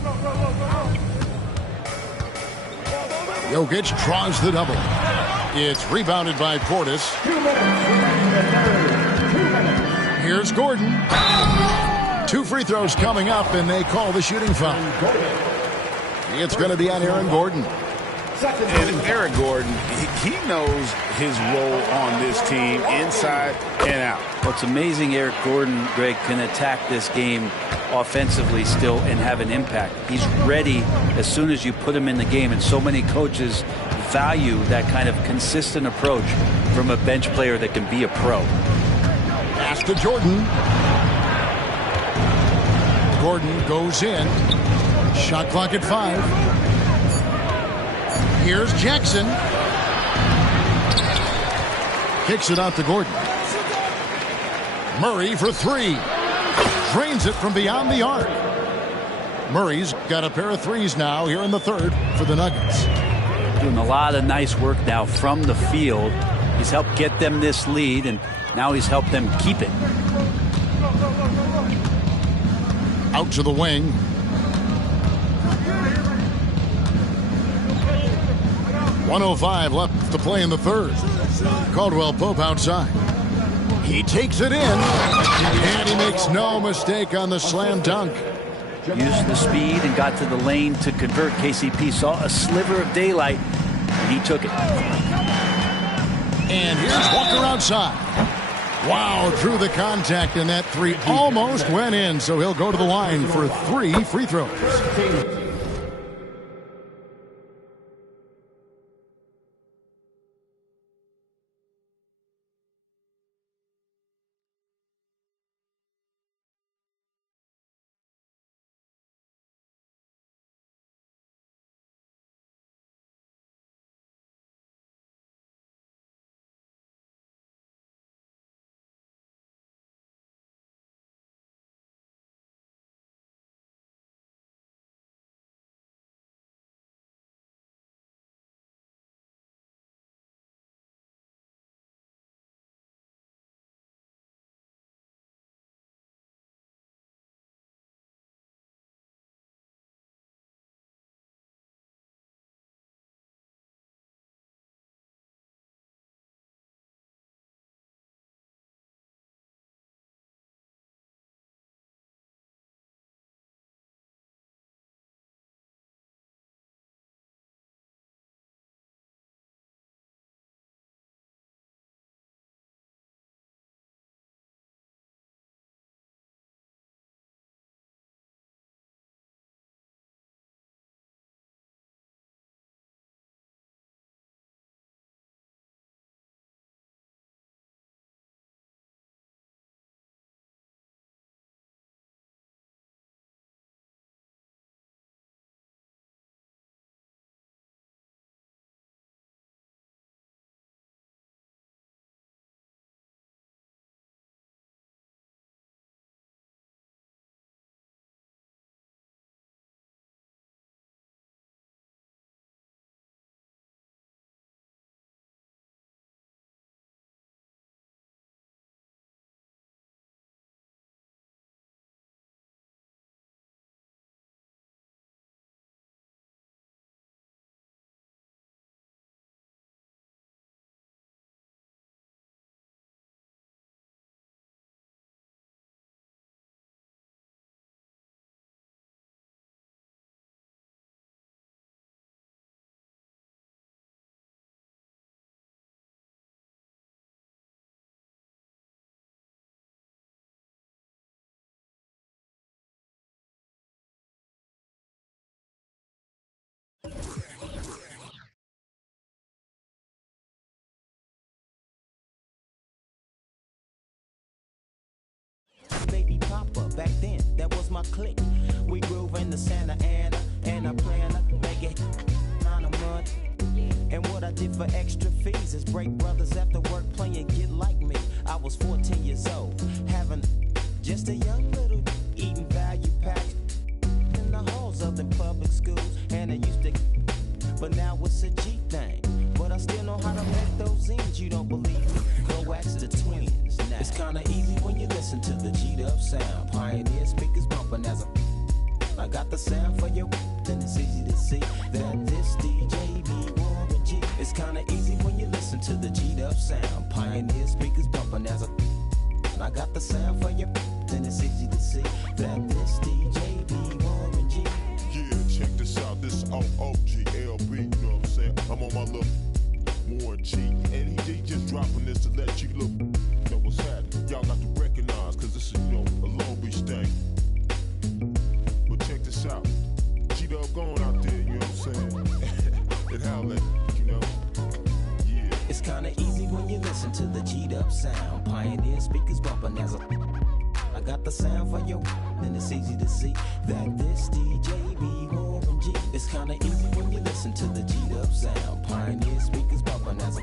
Jokic draws the double. It's rebounded by Portis. Here's Gordon. 2 free throws coming up, and they call the shooting foul. It's going to be on Aaron Gordon. And Aaron Gordon, he knows his role on this team inside and out. What's amazing, Eric Gordon, Greg, can attack this game offensively still and have an impact. He's ready as soon as you put him in the game, and so many coaches value that kind of consistent approach from a bench player that can be a pro. Pass to Jordan. Gordon goes in. Shot clock at 5. Here's Jackson. Kicks it out to Gordon. Murray for 3. Drains it from beyond the arc. Murray's got a pair of threes now here in the third for the Nuggets. Doing a lot of nice work now from the field. He's helped get them this lead, and now he's helped them keep it. Out to the wing. .105 left to play in the third. Caldwell Pope outside. He takes it in, and he makes no mistake on the slam dunk. Used the speed and got to the lane to convert. KCP saw a sliver of daylight, and he took it. And here's Walker outside. Wow, through the contact, and that 3 almost went in, so he'll go to the line for 3 free throws. Baby Papa, back then, that was my clique. We groove in the Santa Ana, and I plan to make it on a month. And what I did for extra fees is break brothers after work playing Get Like Me. I was 14 years old, having just a young little eating value packs in the halls of the public schools, and it used to, but now it's a G thing. But I still know how to make those ends. You don't believe me? Go ask the twins. Now it's kinda easy when you listen to the G-Dub sound. Pioneer speakers bumping as I got the sound for you, then it's easy to see that this DJ be Warren G. It's kinda easy when you listen to the G-Dub sound. Pioneer speakers bumping as I got the sound for you, then it's easy to see that this DJ be Warren G. Yeah, check this out, this OOGLB, you know what I'm saying? I'm on my little Warren G, and he just dropping this to let you look, know what's happening. Y'all got to recognize, cause this is, you know, a Long Beach thing. But check this out, G-Dub going out there, you know what I'm saying? And how that, you know, yeah. It's kinda easy when you listen to the G-Dub sound. Pioneer speakers bumping as I got the sound for you, and it's easy to see that this DJ be Warren G. It's kinda easy when you listen to the G-Dub sound. Pioneer speakers bumping as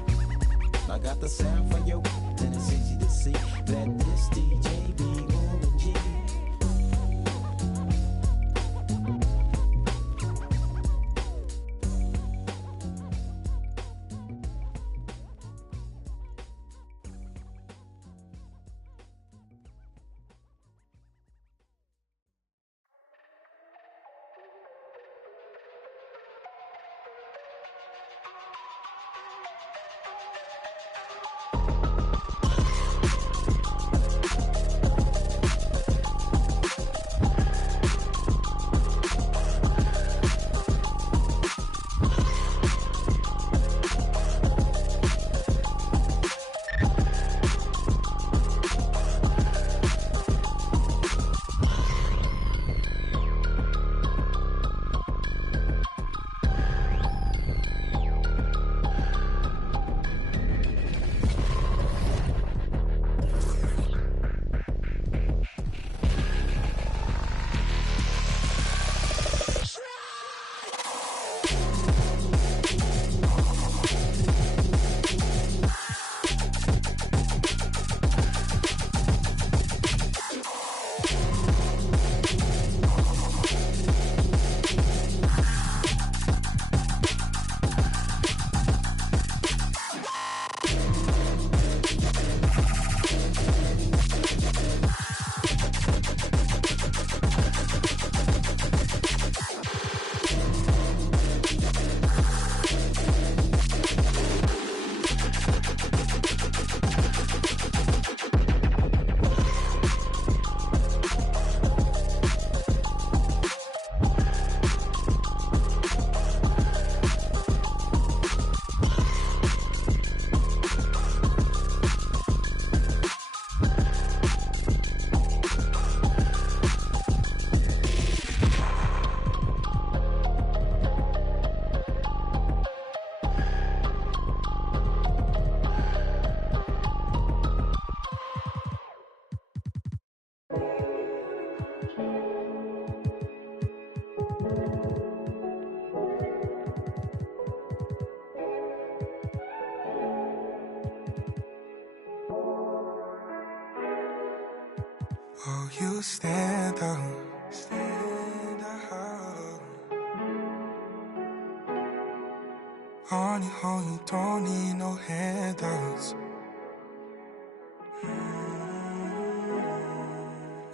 I got the sound for you, and it's easy to see that this DJ be Warren G. Oh, you stand up, stand up. On your own, you don't need no handouts.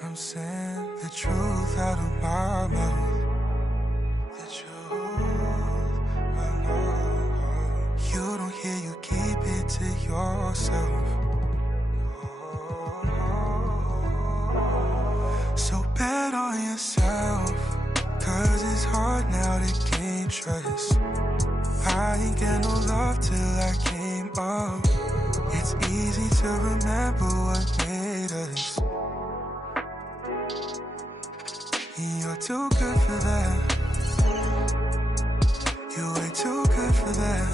I'm saying the truth out of my mouth. The truth, I know. You don't hear, you keep it to yourself. So bet on yourself, 'cause it's hard now to gain trust. I ain't get no love till I came up. It's easy to remember what made us. You're too good for that. You're way too good for that.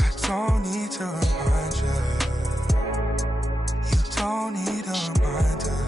I don't need to remind you. You don't need a reminder.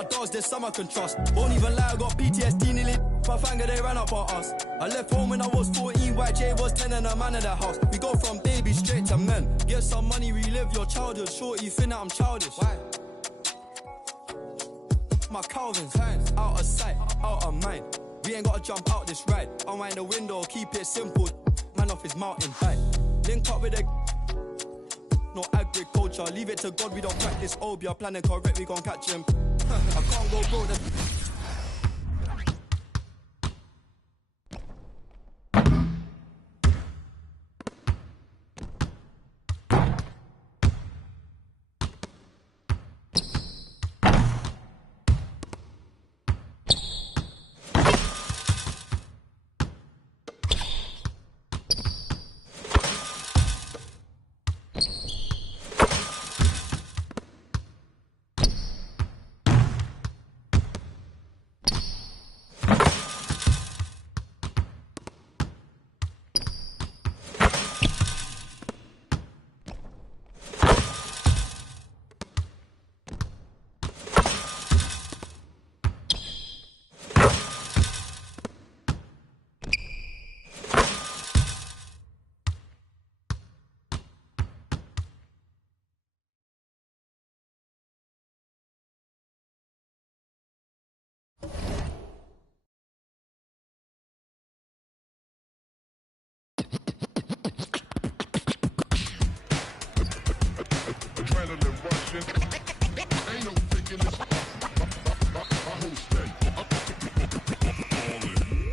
lot of dogs, there's some I can trust. Won't even lie, I got PTSD nearly. My finger, they ran up on us. I left home when I was 14, YJ was 10 and a man in the house. We go from baby straight to men. Get some money, relive your childhood. Shorty, you think that I'm childish. Why? My Calvin's out of sight, out of mind. We ain't gotta jump out this ride. Unwind the window, keep it simple. Man off his mountain high. Link up with a no agriculture. Leave it to God, we don't practice obia. Planning correct, we gon' catch him. I can't go broke.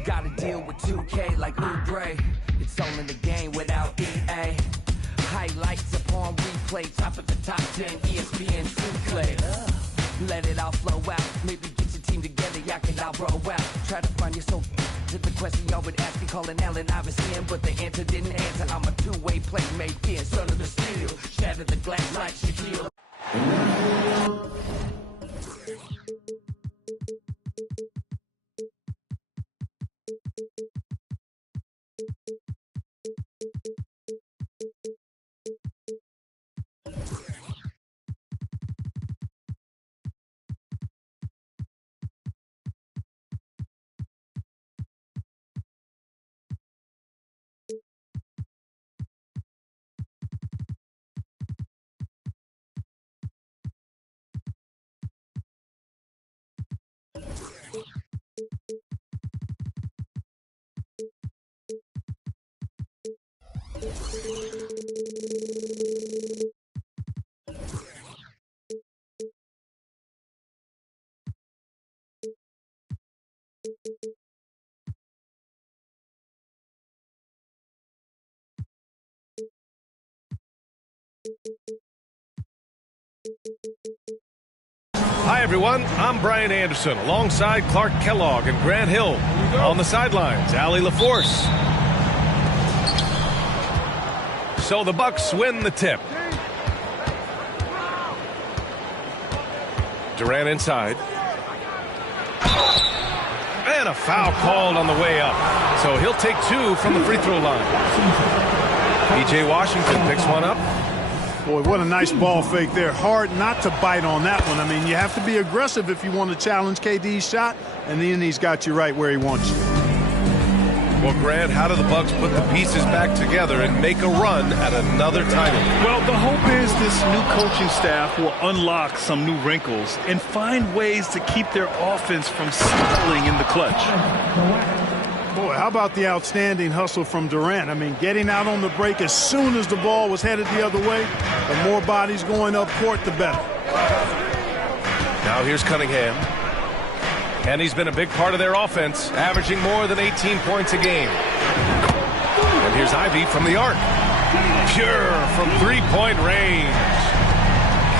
Gotta deal with 2K like Oubre. It's all in the game without EA. Highlights upon replay, top of the top 10, ESPN Sinclair. Let it all flow out. Maybe get your team together, y'all can all roll out. Try to find yourself to the question y'all would ask me, calling Allen Iverson, but the answer didn't answer. I'm a two-way playmaker, son of the steel. Shatter the glass like Shaquille. Hi, everyone. I'm Brian Anderson, alongside Clark Kellogg and Grant Hill. On the sidelines, Allie LaForce. So the Bucks win the tip. Durant inside. And a foul called on the way up. So he'll take two from the free throw line. P.J. Washington picks one up. Boy, what a nice ball fake there. Hard not to bite on that one. I mean, you have to be aggressive if you want to challenge KD's shot, and then he's got you right where he wants you. Well, Grant, how do the Bucks put the pieces back together and make a run at another title? Well, the hope is this new coaching staff will unlock some new wrinkles and find ways to keep their offense from stalling in the clutch. Boy, how about the outstanding hustle from Durant? I mean, getting out on the break as soon as the ball was headed the other way. The more bodies going up court, the better. Now here's Cunningham. And he's been a big part of their offense, averaging more than 18 points a game. And here's Ivy from the arc. Pure from three-point range.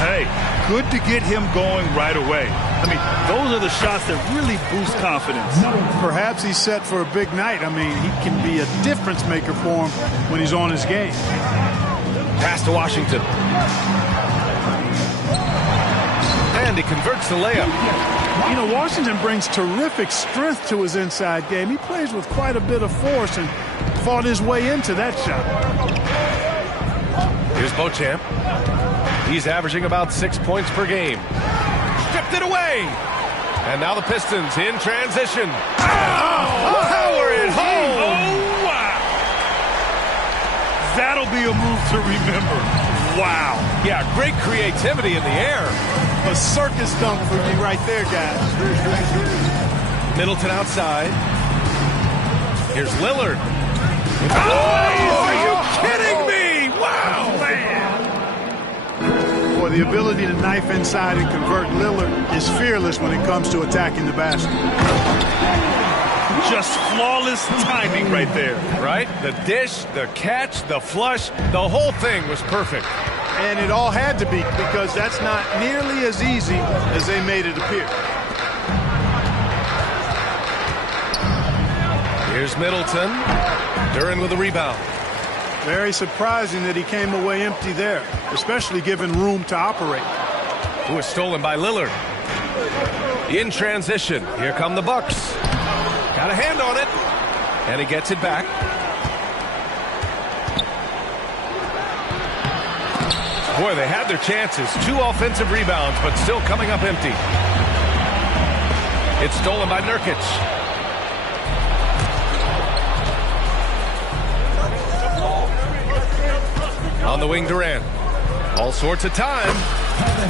Hey, good to get him going right away. I mean, those are the shots that really boost confidence. Perhaps he's set for a big night. I mean, he can be a difference maker for him when he's on his game. Pass to Washington. And he converts the layup. You know, Washington brings terrific strength to his inside game. He plays with quite a bit of force and fought his way into that shot. Here's Beauchamp. He's averaging about 6 points per game. Stripped it away. And now the Pistons in transition. Power it home! Oh, wow! That'll be a move to remember. Wow. Yeah, great creativity in the air. A circus dunk for me right there, guys. Middleton outside. Here's Lillard. Oh, are you kidding me? Wow, man. Boy, the ability to knife inside and convert Lillard is fearless when it comes to attacking the basket. Just flawless timing right there. Right? The dish, the catch, the flush, the whole thing was perfect. And it all had to be, because that's not nearly as easy as they made it appear. Here's Middleton. Duren with a rebound. Very surprising that he came away empty there, especially given room to operate. Who was stolen by Lillard. In transition, here come the Bucks. Got a hand on it, and he gets it back. Boy, they had their chances. 2 offensive rebounds, but still coming up empty. It's stolen by Nurkic. On the wing, Durant. All sorts of time.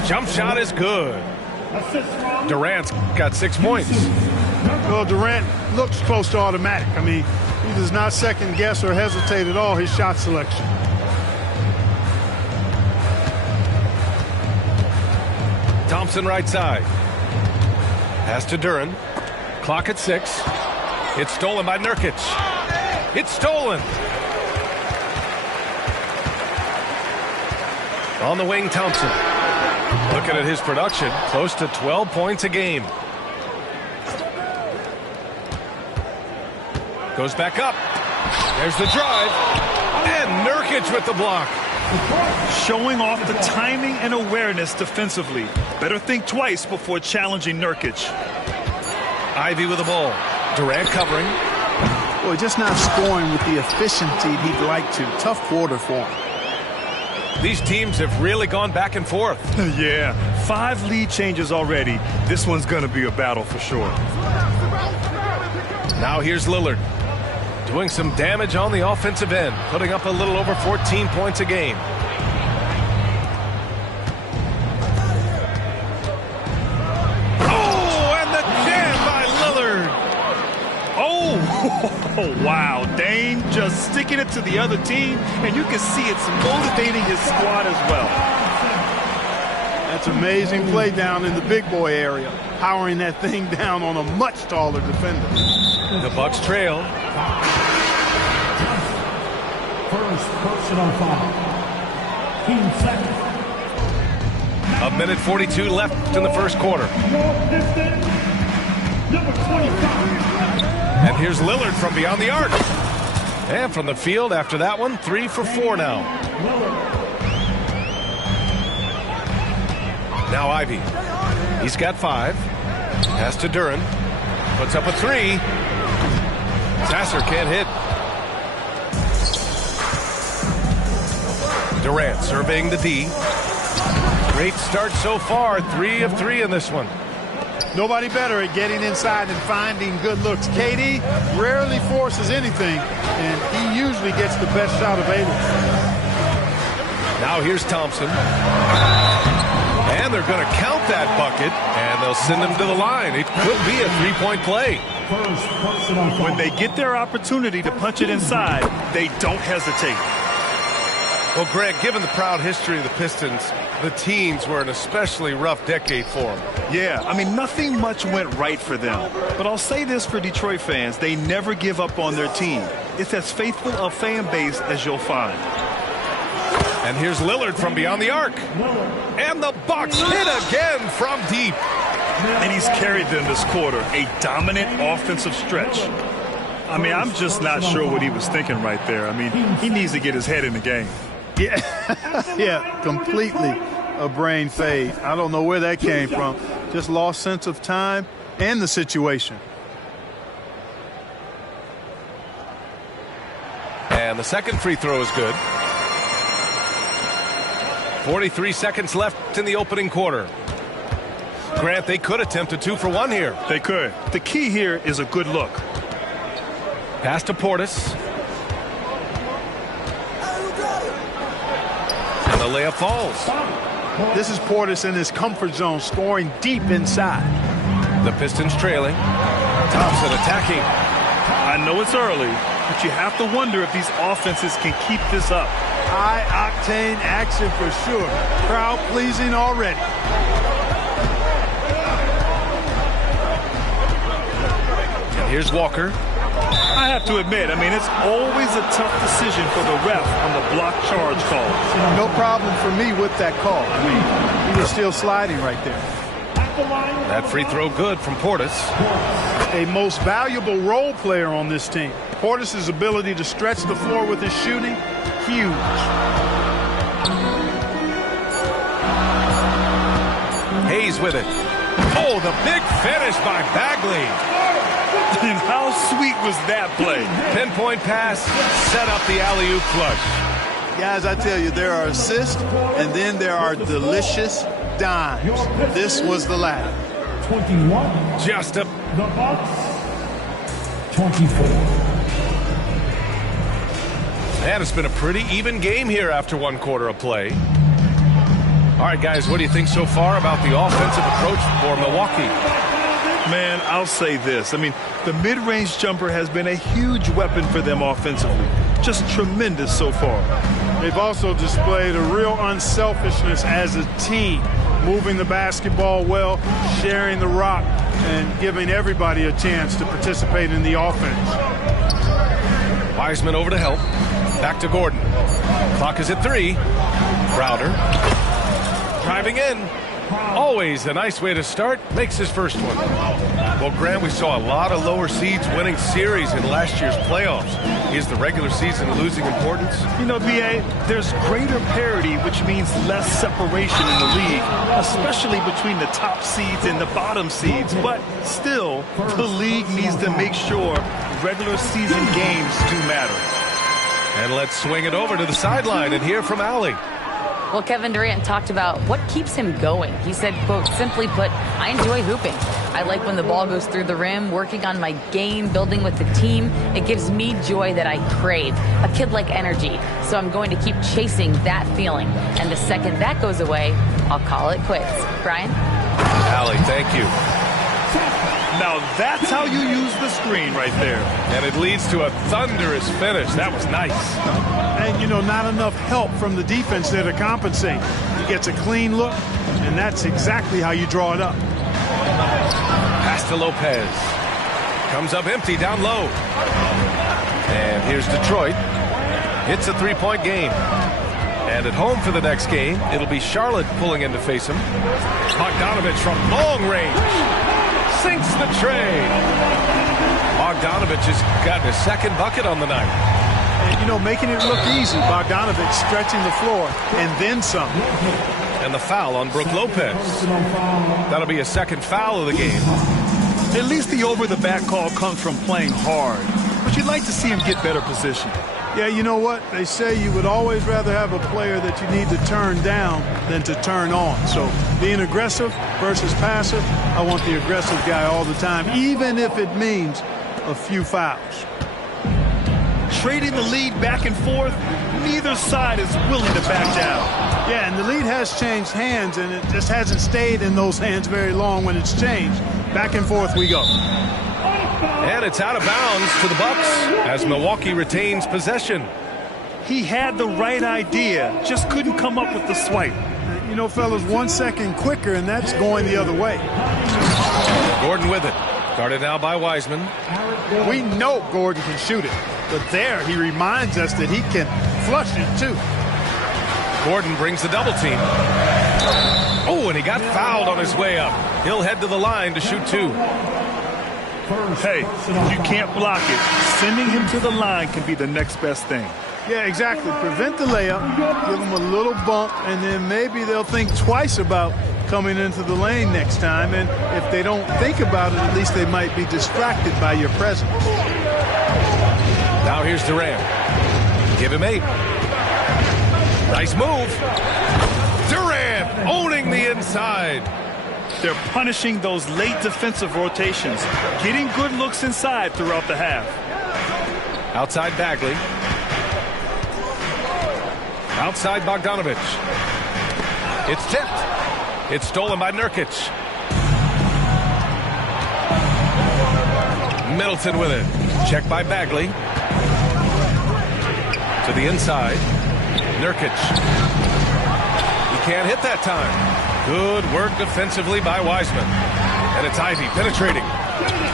Jump shot is good. Durant's got 6 points. Well, Durant looks close to automatic. I mean, he does not second guess or hesitate at all his shot selection. Thompson right side. Pass to Duren. Clock at 6. It's stolen by Nurkic. It's stolen. On the wing, Thompson. Looking at his production, close to 12 points a game. Goes back up. There's the drive. And Nurkic with the block. Showing off the timing and awareness defensively. Better think twice before challenging Nurkic. Ivy with the ball. Durant covering. Boy, just not scoring with the efficiency he'd like to. Tough quarter for him. These teams have really gone back and forth. Yeah, 5 lead changes already. This one's going to be a battle for sure. Now here's Lillard. Doing some damage on the offensive end. Putting up a little over 14 points a game. Oh, and the jam by Lillard. Oh, wow. Dame just sticking it to the other team, and you can see it's motivating his squad as well. That's amazing play down in the big boy area, powering that thing down on a much taller defender. The Bucks trail. First personal foul. Team second. 1:42 left in the first quarter. Number 25. And here's Lillard from beyond the arc. And from the field after that one, 3 for 4 now. Now Ivy. He's got 5. Pass to Duren. Puts up a 3. Sasser can't hit. Durant surveying the D. Great start so far. 3 of 3 in this one. Nobody better at getting inside and finding good looks. KD rarely forces anything, and he usually gets the best shot available. Now here's Thompson. And they're going to count that bucket, and they'll send him to the line. It could be a 3-point play. When they get their opportunity to punch it inside, they don't hesitate. Well, Greg, given the proud history of the Pistons, the teens were an especially rough decade for them. Yeah, I mean, nothing much went right for them. But I'll say this for Detroit fans, they never give up on their team. It's as faithful a fan base as you'll find. And here's Lillard from beyond the arc. And the Bucks hit again from deep. And he's carried them this quarter, a dominant offensive stretch. I mean, I'm just not sure what he was thinking right there. I mean, he needs to get his head in the game. Yeah, yeah, completely a brain fade. I don't know where that came from. Just lost sense of time and the situation. And the second free throw is good. 43 seconds left in the opening quarter. Grant, they could attempt a 2-for-1 here. They could. The key here is a good look. Pass to Portis. And the layup falls. This is Portis in his comfort zone, scoring deep inside. The Pistons trailing. Thompson attacking. I know it's early, but you have to wonder if these offenses can keep this up. High-octane action for sure. Crowd-pleasing already. And here's Walker. I have to admit, it's always a tough decision for the ref on the block charge call. No problem for me with that call. He was still sliding right there. That free throw good from Portis. A most valuable role player on this team. Portis' ability to stretch the floor with his shooting, huge. Hayes with it. Oh, the big finish by Bagley. And how sweet was that play? Pinpoint pass, set up the alley-oop flush. Guys, I tell you, there are assists, and then there are delicious dimes. This was the latter. 21. Just a... The Bucks. 24. And it's been a pretty even game here after 1 quarter of play. All right, guys, what do you think so far about the offensive approach for Milwaukee? Man, I'll say this. The mid-range jumper has been a huge weapon for them offensively. Just tremendous so far. They've also displayed a real unselfishness as a team, moving the basketball well, sharing the rock, and giving everybody a chance to participate in the offense. Wiseman over to help. Back to Gordon. Clock is at 3. Crowder. Driving in. Always a nice way to start. Makes his first one. Well, Grant, we saw a lot of lower seeds winning series in last year's playoffs. Is the regular season losing importance? B.A., there's greater parity, which means less separation in the league, especially between the top seeds and the bottom seeds. But still, the league needs to make sure regular season games do matter. And let's swing it over to the sideline and hear from Allie. Well, Kevin Durant talked about what keeps him going. He said, quote, simply put, I enjoy hooping. I like when the ball goes through the rim, working on my game, building with the team. It gives me joy that I crave, a kid-like energy. So I'm going to keep chasing that feeling. And the second that goes away, I'll call it quits. Brian? Allie, thank you. Now that's how you use the screen right there. And it leads to a thunderous finish. That was nice. And, not enough help from the defense there to compensate. He gets a clean look, and that's exactly how you draw it up. Pass to Lopez. Comes up empty down low. And here's Detroit. It's a 3-point game. And at home for the next game, it'll be Charlotte pulling in to face him. Bogdanovich from long range. Sinks the tray. Bogdanovich has gotten a second bucket on the night. And, making it look easy. Bogdanovich stretching the floor and then some. And the foul on Brook Lopez. That'll be a second foul of the game. At least the over-the-back call comes from playing hard. But you'd like to see him get better position. Yeah, you know what? They say you would always rather have a player that you need to turn down than to turn on. So being aggressive versus passive, I want the aggressive guy all the time, even if it means a few fouls. Trading the lead back and forth, neither side is willing to back down. Yeah, and the lead has changed hands, and it just hasn't stayed in those hands very long when it's changed. Back and forth we go. And it's out of bounds to the Bucks as Milwaukee retains possession. He had the right idea, just couldn't come up with the swipe. Fellas, 1 second quicker, and that's going the other way. Gordon with it. Guarded now by Wiseman. We know Gordon can shoot it, but there he reminds us that he can flush it too. Gordon brings the double team. Oh, and he got fouled on his way up. He'll head to the line to shoot 2. Hey, if you can't block it, sending him to the line can be the next best thing. Yeah, exactly. Prevent the layup, give them a little bump, and then maybe they'll think twice about coming into the lane next time. And if they don't think about it, at least they might be distracted by your presence. Now here's Durant. Give him 8. Nice move. Durant owning the inside. They're punishing those late defensive rotations, getting good looks inside throughout the half. Outside Bagley. Outside Bogdanovich. It's tipped. It's stolen by Nurkic. Middleton with it. Checked by Bagley. To the inside. Nurkic. He can't hit that time. Good work defensively by Wiseman. And it's Ivy penetrating.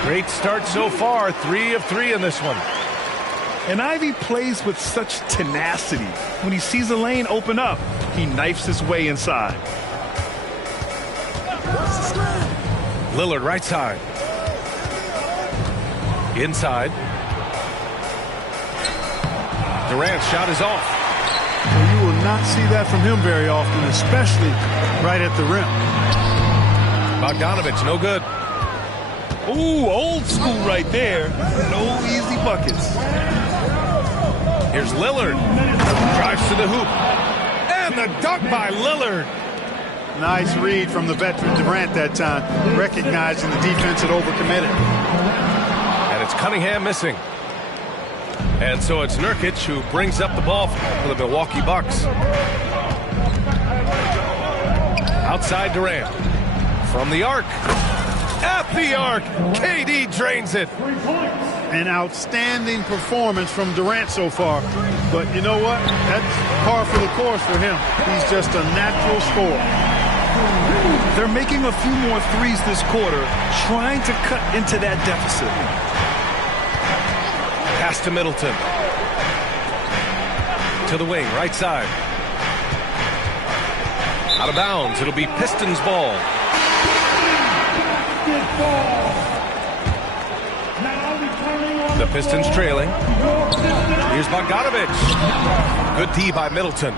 Great start so far. 3 of 3 in this one. And Ivy plays with such tenacity. When he sees a lane open up, he knifes his way inside. Lillard right side. Inside. Durant's shot is off. Well, you will not see that from him very often, especially right at the rim. Bogdanovich, no good. Ooh, old school right there. No easy buckets. Here's Lillard. Drives to the hoop. And the dunk by Lillard. Nice read from the veteran Durant that time, recognizing the defense had overcommitted. And it's Cunningham missing. And so it's Nurkic who brings up the ball for the Milwaukee Bucks. Outside Durant. From the arc. At the arc. KD drains it. An outstanding performance from Durant so far. But you know what? That's par for the course for him. He's just a natural scorer. They're making a few more threes this quarter, trying to cut into that deficit. Pass to Middleton. To the wing, right side. Out of bounds. It'll be Pistons ball. The Pistons trailing. Here's Bogdanovich. Good D by Middleton.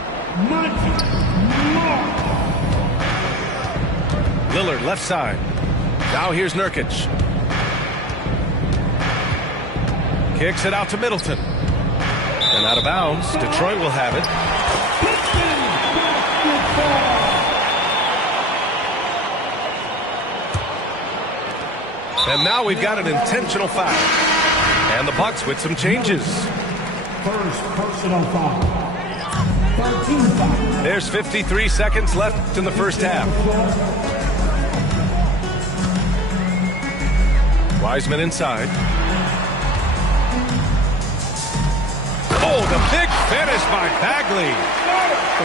Lillard left side. Now here's Nurkic. Kicks it out to Middleton. And out of bounds. Detroit will have it. And now we've got an intentional foul. And the Bucks with some changes. First personal foul. 13 foul. There's 53 seconds left in the first half. Wiseman inside. Oh, the big finish by Bagley.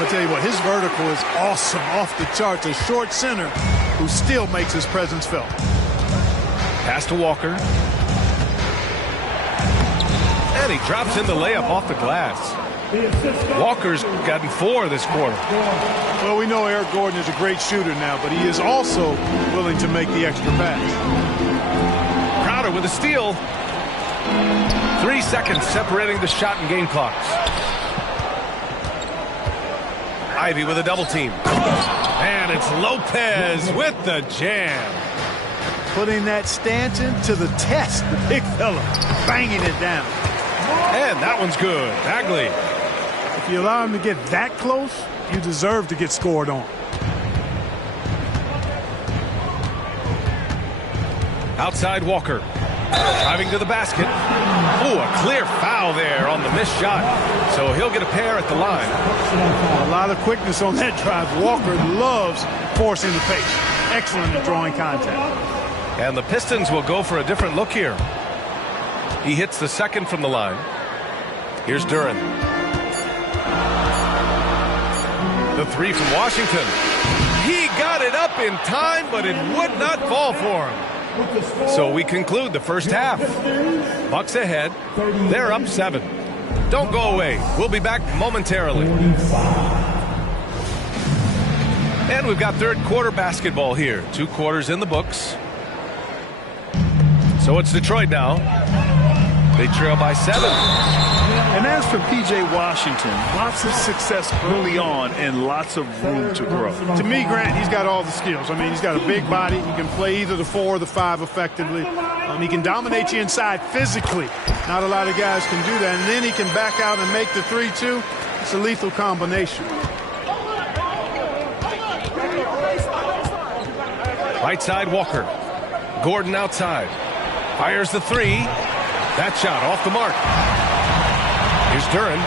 I'll tell you what, his vertical is awesome, off the charts. A short center who still makes his presence felt. Pass to Walker. And he drops in the layup off the glass. Walker's gotten 4 this quarter. Well, we know Eric Gordon is a great shooter now, but he is also willing to make the extra pass. Crowder with a steal. 3 seconds separating the shot and game clocks. Ivy with a double team. And it's Lopez with the jam. Putting that Stanton to the test. The big fella banging it down. And that one's good. Bagley. If you allow him to get that close, you deserve to get scored on. Outside Walker. Driving to the basket. Oh, a clear foul there on the missed shot. So he'll get a pair at the line. A lot of quickness on that drive. Walker loves forcing the pace. Excellent at drawing contact. And the Pistons will go for a different look here. He hits the second from the line. Here's Duren. The 3 from Washington. He got it up in time, but it would not fall for him. So we conclude the first half. Bucks ahead. They're up 7. Don't go away. We'll be back momentarily. And we've got third quarter basketball here. 2 quarters in the books. So it's Detroit now. They trail by 7. And as for P.J. Washington, lots of success early on and lots of room to grow. To me, Grant, he's got all the skills. I mean, he's got a big body. He can play either the 4 or the 5 effectively. He can dominate you inside physically. Not a lot of guys can do that. And then he can back out and make the 3, too. It's a lethal combination. Right side, Walker. Gordon outside. Fires the three. That shot off the mark. Here's Duren.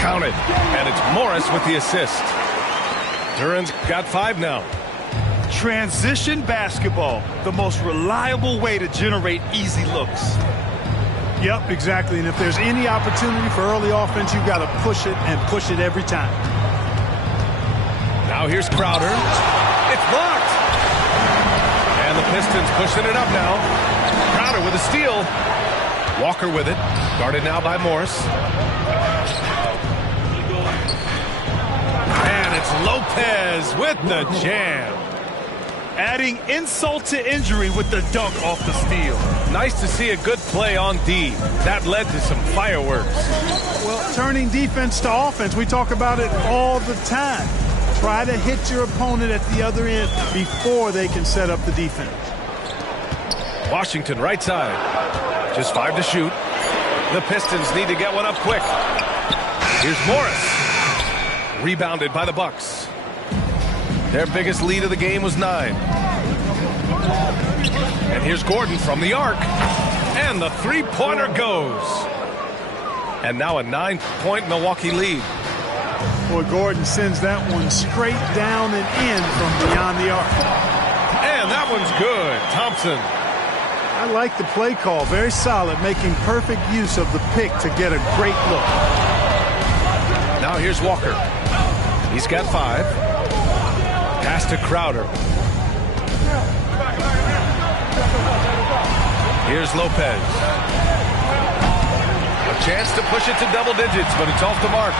Counted. And it's Morris with the assist. Duren's got 5 now. Transition basketball, the most reliable way to generate easy looks. Yep, exactly. And if there's any opportunity for early offense, you've got to push it and push it every time. Now here's Crowder. It's blocked. And the Pistons pushing it up now. Crowder with a steal. Walker with it. Guarded now by Morris. And it's Lopez with the jam. Adding insult to injury with the dunk off the steal. Nice to see a good play on D. That led to some fireworks. Well, turning defense to offense, we talk about it all the time. Try to hit your opponent at the other end before they can set up the defense. Washington right side. Just 5 to shoot. The Pistons need to get one up quick. Here's Morris. Rebounded by the Bucks. Their biggest lead of the game was 9. And here's Gordon from the arc. And the three-pointer goes. And now a 9-point Milwaukee lead. Boy, Gordon sends that one straight down and in from beyond the arc. And that one's good. Thompson. I like the play call. Very solid, making perfect use of the pick to get a great look. Now here's Walker. He's got 5. Pass to Crowder. Here's Lopez. A chance to push it to double digits, but it's off the mark.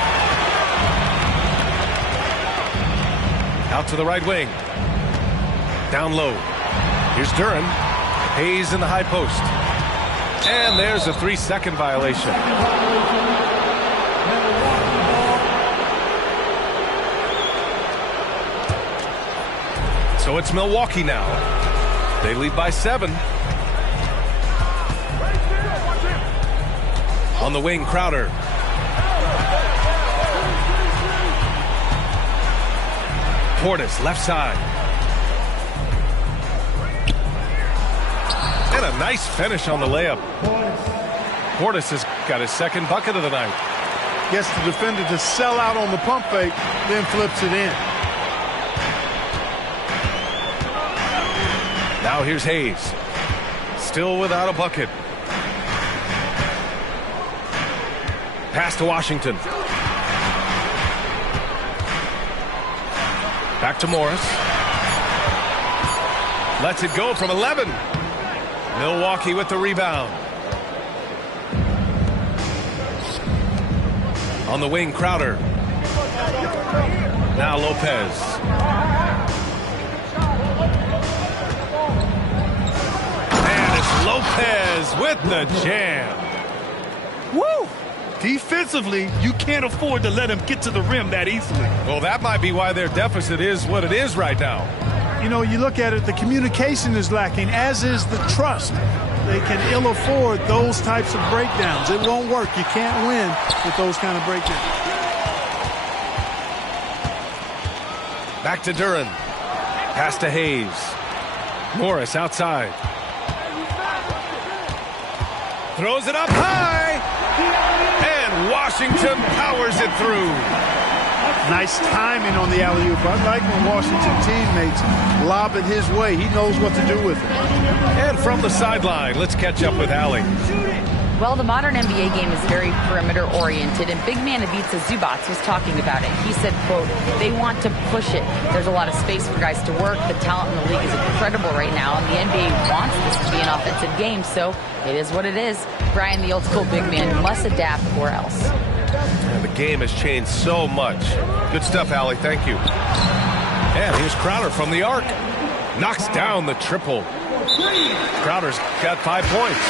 Out to the right wing. Down low. Here's Duren. Hayes in the high post. And there's a 3-second violation. So it's Milwaukee now. They lead by 7. On the wing, Crowder. Portis, left side. And a nice finish on the layup. Portis has got his 2nd bucket of the night. Gets the defender to sell out on the pump fake, then flips it in. Now here's Hayes. Still without a bucket. Pass to Washington. Back to Morris. Lets it go from 11. Milwaukee with the rebound. On the wing, Crowder. Now Lopez. And it's Lopez with the jam. Woo! Defensively, you can't afford to let him get to the rim that easily. Well, that might be why their deficit is what it is right now. You know, you look at it, the communication is lacking, as is the trust. They can ill afford those types of breakdowns. It won't work. You can't win with those kind of breakdowns. Back to Duren. Pass to Hayes. Morris outside. Throws it up high. And Washington powers it through. Nice timing on the alley-oop. I like when Washington teammates lob it his way. He knows what to do with it. And from the sideline, let's catch up with Allie. Well, the modern NBA game is very perimeter-oriented, and big man Ivica Zubac was talking about it. He said, quote, they want to push it. There's a lot of space for guys to work. The talent in the league is incredible right now, and the NBA wants this to be an offensive game, so it is what it is. Brian, the old-school big man, must adapt or else. And the game has changed so much. Good stuff, Allie. Thank you. And here's Crowder from the arc. Knocks down the triple. Crowder's got 5 points.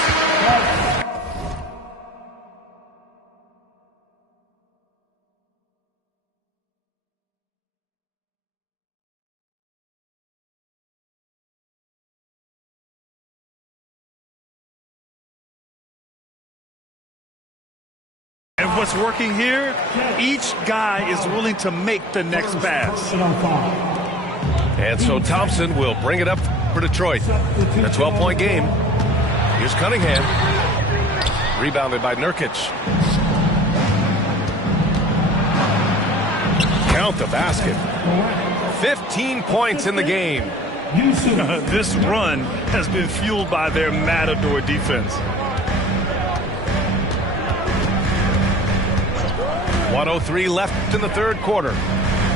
And what's working here, each guy is willing to make the next pass. And so Thompson will bring it up for Detroit. A 12-point game. Here's Cunningham. Rebounded by Nurkic. Count the basket. 15 points in the game. This run has been fueled by their Matador defense. 1:03 left in the third quarter.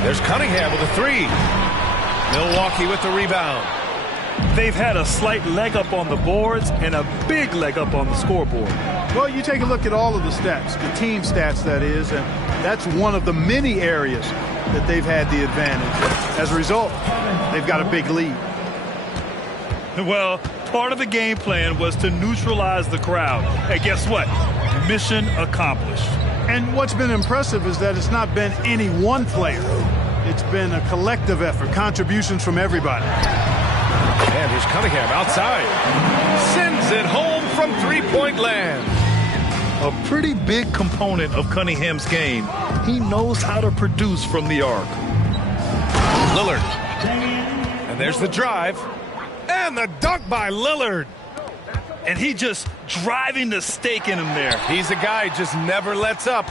There's Cunningham with a three. Milwaukee with the rebound. They've had a slight leg up on the boards and a big leg up on the scoreboard. Well, you take a look at all of the stats, the team stats, that is, and that's one of the many areas that they've had the advantage. As a result, they've got a big lead. Well, part of the game plan was to neutralize the crowd. And guess what? Mission accomplished. And what's been impressive is that it's not been any one player. It's been a collective effort, contributions from everybody. And here's Cunningham outside. Sends it home from three-point land. A pretty big component of Cunningham's game. He knows how to produce from the arc. Lillard. And there's the drive. And the dunk by Lillard. And he just driving the stake in him there. He's a guy who just never lets up.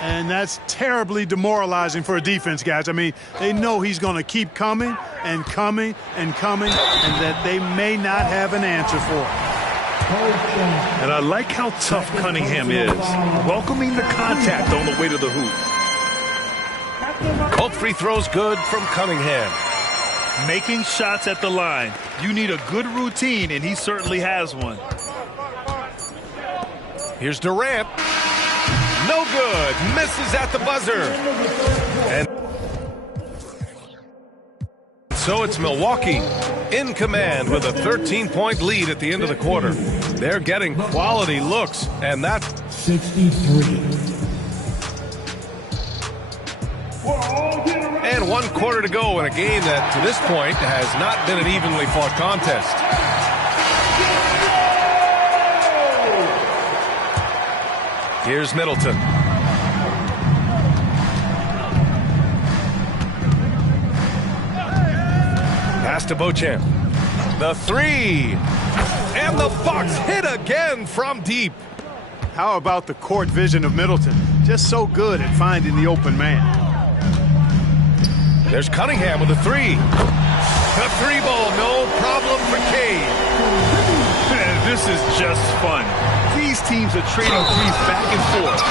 And that's terribly demoralizing for a defense, guys. I mean, they know he's going to keep coming and coming and coming, and that they may not have an answer for it. And I like how tough Cunningham is, welcoming the contact on the way to the hoop. Both free throws good from Cunningham. Making shots at the line. You need a good routine, and he certainly has one. Here's Durant. No good. Misses at the buzzer. And so it's Milwaukee in command with a 13-point lead at the end of the quarter. They're getting quality looks, and that's 63. And 1 quarter to go in a game that, to this point, has not been an evenly fought contest. Here's Middleton. Pass to Beauchamp. The three. And the Bucks hit again from deep. How about the court vision of Middleton? Just so good at finding the open man. There's Cunningham with a three. The three ball, no problem for Cade. This is just fun. These teams are trading threes back and forth.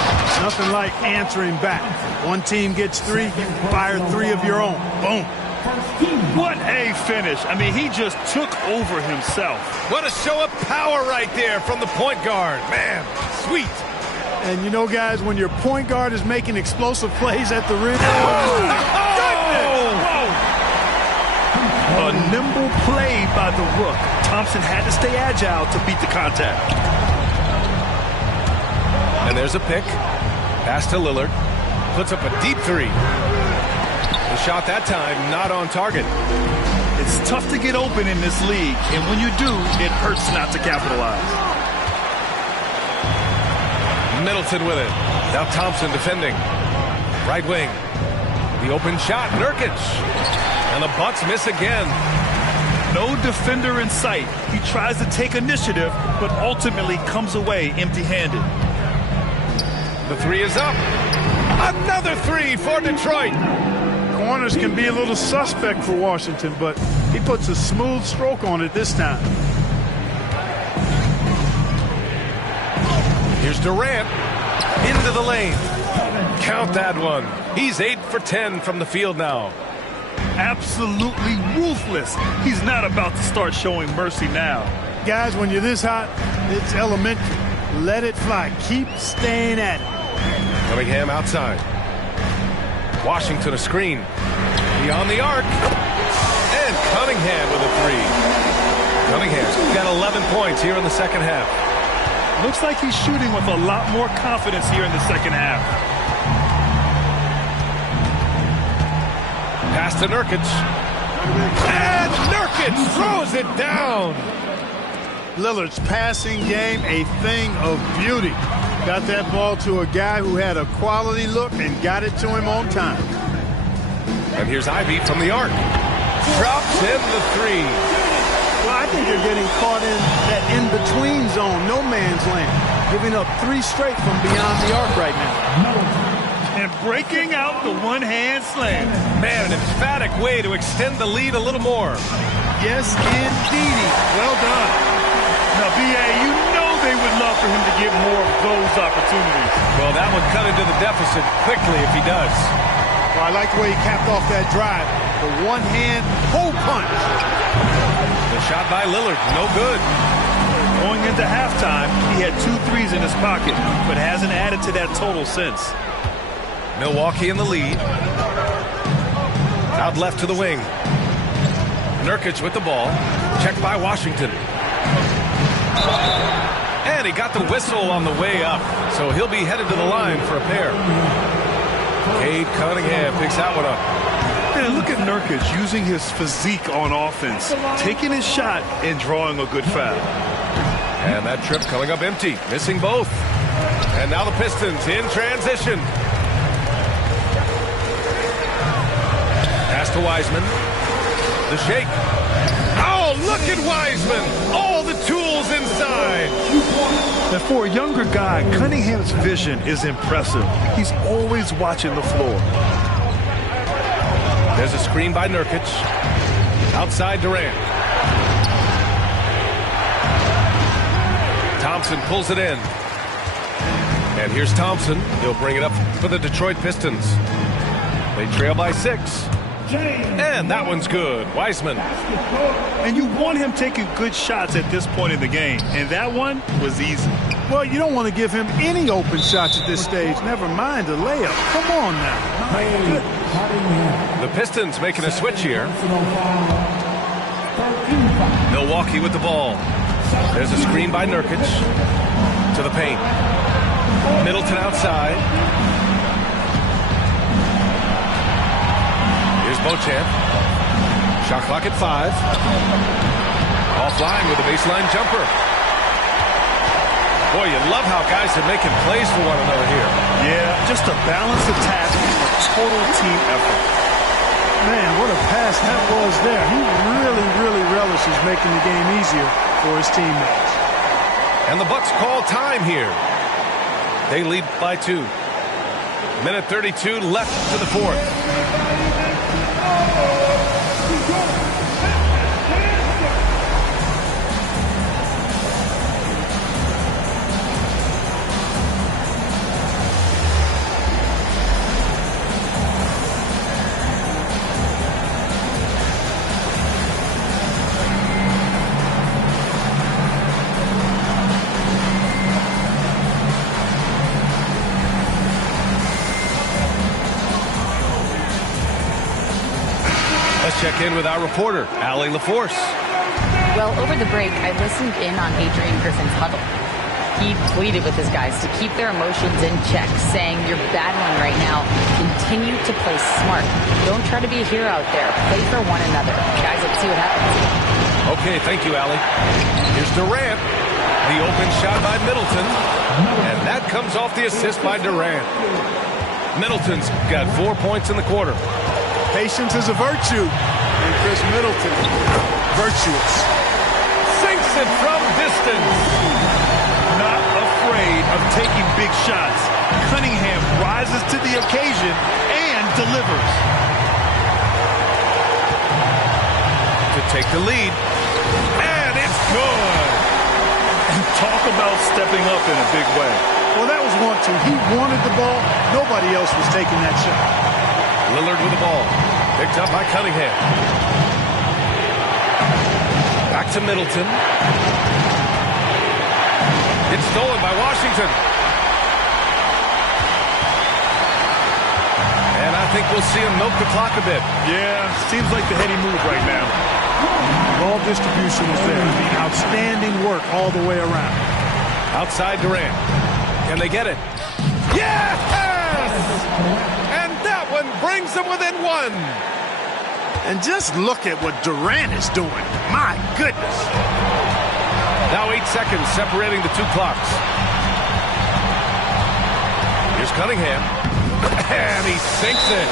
Nothing like answering back. One team gets three, you fire three of your own. Boom. What a finish. I mean, he just took over himself. What a show of power right there from the point guard. Man, sweet. And you know, guys, when your point guard is making explosive plays at the rim. A nimble play by the Rook. Thompson had to stay agile to beat the contact. And there's a pick. Pass to Lillard. Puts up a deep three. The shot that time not on target. It's tough to get open in this league, and when you do, it hurts not to capitalize. Middleton with it. Now Thompson defending. Right wing. The open shot. Nurkic. And the Bucks miss again. No defender in sight. He tries to take initiative, but ultimately comes away empty-handed. The three is up. Another three for Detroit. Corners can be a little suspect for Washington, but he puts a smooth stroke on it this time. Here's Durant. Into the lane. Count that one. He's 8 for 10 from the field now. Absolutely ruthless. He's not about to start showing mercy now. Guys, when you're this hot, it's elementary. Let it fly. Keep staying at it. Cunningham outside. Washington a screen. Beyond the arc. And Cunningham with a three. Cunningham's got 11 points here in the second half. Looks like he's shooting with a lot more confidence here in the second half. Pass to Nurkic. And Nurkic throws it down. Lillard's passing game, a thing of beauty. Got that ball to a guy who had a quality look and got it to him on time. And here's Ivy from the arc. drops in the three. Well, I think they're getting caught in that in-between zone, no man's land, giving up 3 straight from beyond the arc right now. And breaking out the one-hand slam. Man, an emphatic way to extend the lead a little more. Yes, indeedy. Well done. Now, B.A., you know they would love for him to get more of those opportunities. Well, that would cut into the deficit quickly if he does. Well, I like the way he capped off that drive. The one-hand hole punch. The shot by Lillard, no good. Going into halftime, he had 2 threes in his pocket, but hasn't added to that total since. Milwaukee in the lead. Out left to the wing. Nurkic with the ball. Checked by Washington. And he got the whistle on the way up, so he'll be headed to the line for a pair. Cade Cunningham picks that one up. And look at Nurkic using his physique on offense, taking his shot and drawing a good foul. And that trip coming up empty, missing both. And now the Pistons in transition. Pass to Wiseman. The shake. Oh, look at Wiseman. All the tools inside. And for a younger guy, Cunningham's vision is impressive. He's always watching the floor. There's a screen by Nurkic. Outside Durant. Thompson pulls it in. And here's Thompson. He'll bring it up for the Detroit Pistons. They trail by 6. And that one's good. Wiseman. And you want him taking good shots at this point in the game. And that one was easy. Well, you don't want to give him any open shots at this stage. Never mind a layup. Come on now. My goodness. The Pistons making a switch here. Milwaukee with the ball. There's a screen by Nurkic. To the paint. Middleton outside. Here's Beauchamp. Shot clock at 5. Offline with a baseline jumper. Boy, you love how guys are making plays for one another here. Yeah, just a balanced attack, a total team effort. Man, what a pass that was there. He really, really relishes making the game easier for his teammates. And the Bucks call time here. They lead by 2. Minute 32 left to the 4th. Check in with our reporter, Allie LaForce. Well, over the break, I listened in on Adrian Griffin's huddle. He pleaded with his guys to keep their emotions in check, saying, "You're battling right now. Continue to play smart. Don't try to be a hero out there. Play for one another." Guys, let's see what happens. Okay, thank you, Allie. Here's Durant. The open shot by Middleton. And that comes off the assist by Durant. Middleton's got 4 points in the quarter. Patience is a virtue. And Chris Middleton, virtuous. Sinks it from distance. Not afraid of taking big shots. Cunningham rises to the occasion and delivers. To take the lead. And it's good. And talk about stepping up in a big way. Well, that was 1-2. He wanted the ball. Nobody else was taking that shot. Lillard with the ball. Picked up by Cunningham. Back to Middleton. It's stolen by Washington. And I think we'll see him milk the clock a bit. Yeah, seems like the heady move right now. Ball distribution is there. Outstanding work all the way around. Outside Durant. Can they get it? Yes! One brings them within 1. And just look at what Durant is doing. My goodness. Now 8 seconds separating the 2 clocks. Here's Cunningham. And he sinks it.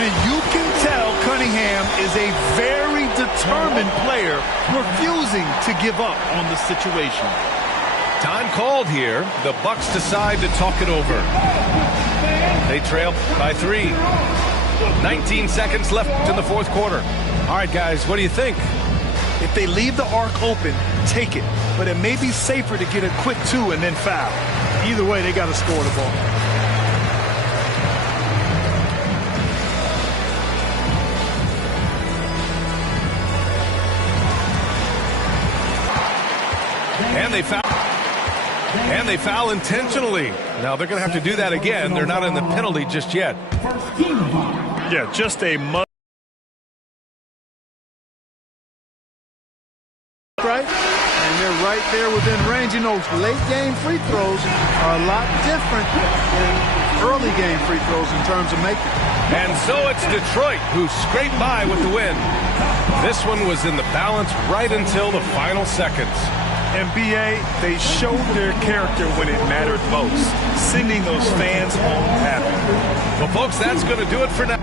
And you can tell Cunningham is a very determined player, refusing to give up on the situation. Time called here. The Bucks decide to talk it over. They trail by 3. 19 seconds left in the fourth quarter. All right, guys, what do you think? If they leave the arc open, take it. But it may be safer to get a quick 2 and then foul. Either way, they got to score the ball. And they foul intentionally. Now they're going to have to do that again. They're not in the penalty just yet. Yeah, just a mud. Right? And they're right there within range. You know, late game free throws are a lot different than early game free throws in terms of making. And so it's Detroit who scraped by with the win. This one was in the balance right until the final seconds. And BA, they showed their character when it mattered most, sending those fans home happy. Well, folks, that's going to do it for now.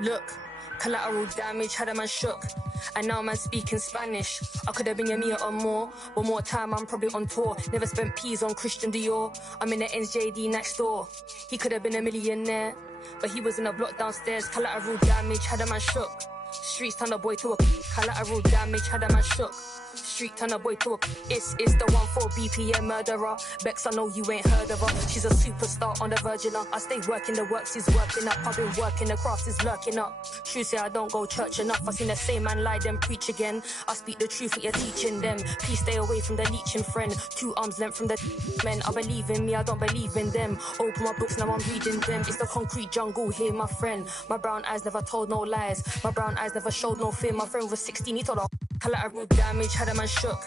Look, collateral damage had a man shook, and now man speaking Spanish. I could have been a meter or more. One more time, I'm probably on tour. Never spent peas on Christian Dior. I'm in the NJD next door. He could have been a millionaire, but he was in a block downstairs. Collateral damage had a man shook. Streets turned a boy to a collateral damage had a man shook. Street turn a boy to a it's the 1-4 BPM murderer. Bex, I know you ain't heard of her. She's a superstar on the virgin. I stay working the works is working up. I've been working the craft is lurking up. True say I don't go church enough. I seen the same man lie then preach again. I speak the truth what you're teaching them. Please stay away from the leeching friend. 2 arms length from the men. I believe in me, I don't believe in them. Open my books, now I'm reading them. It's the concrete jungle here, my friend. My brown eyes never told no lies. My brown eyes never showed no fear. My friend was 16, he told her collateral damage had a man shook,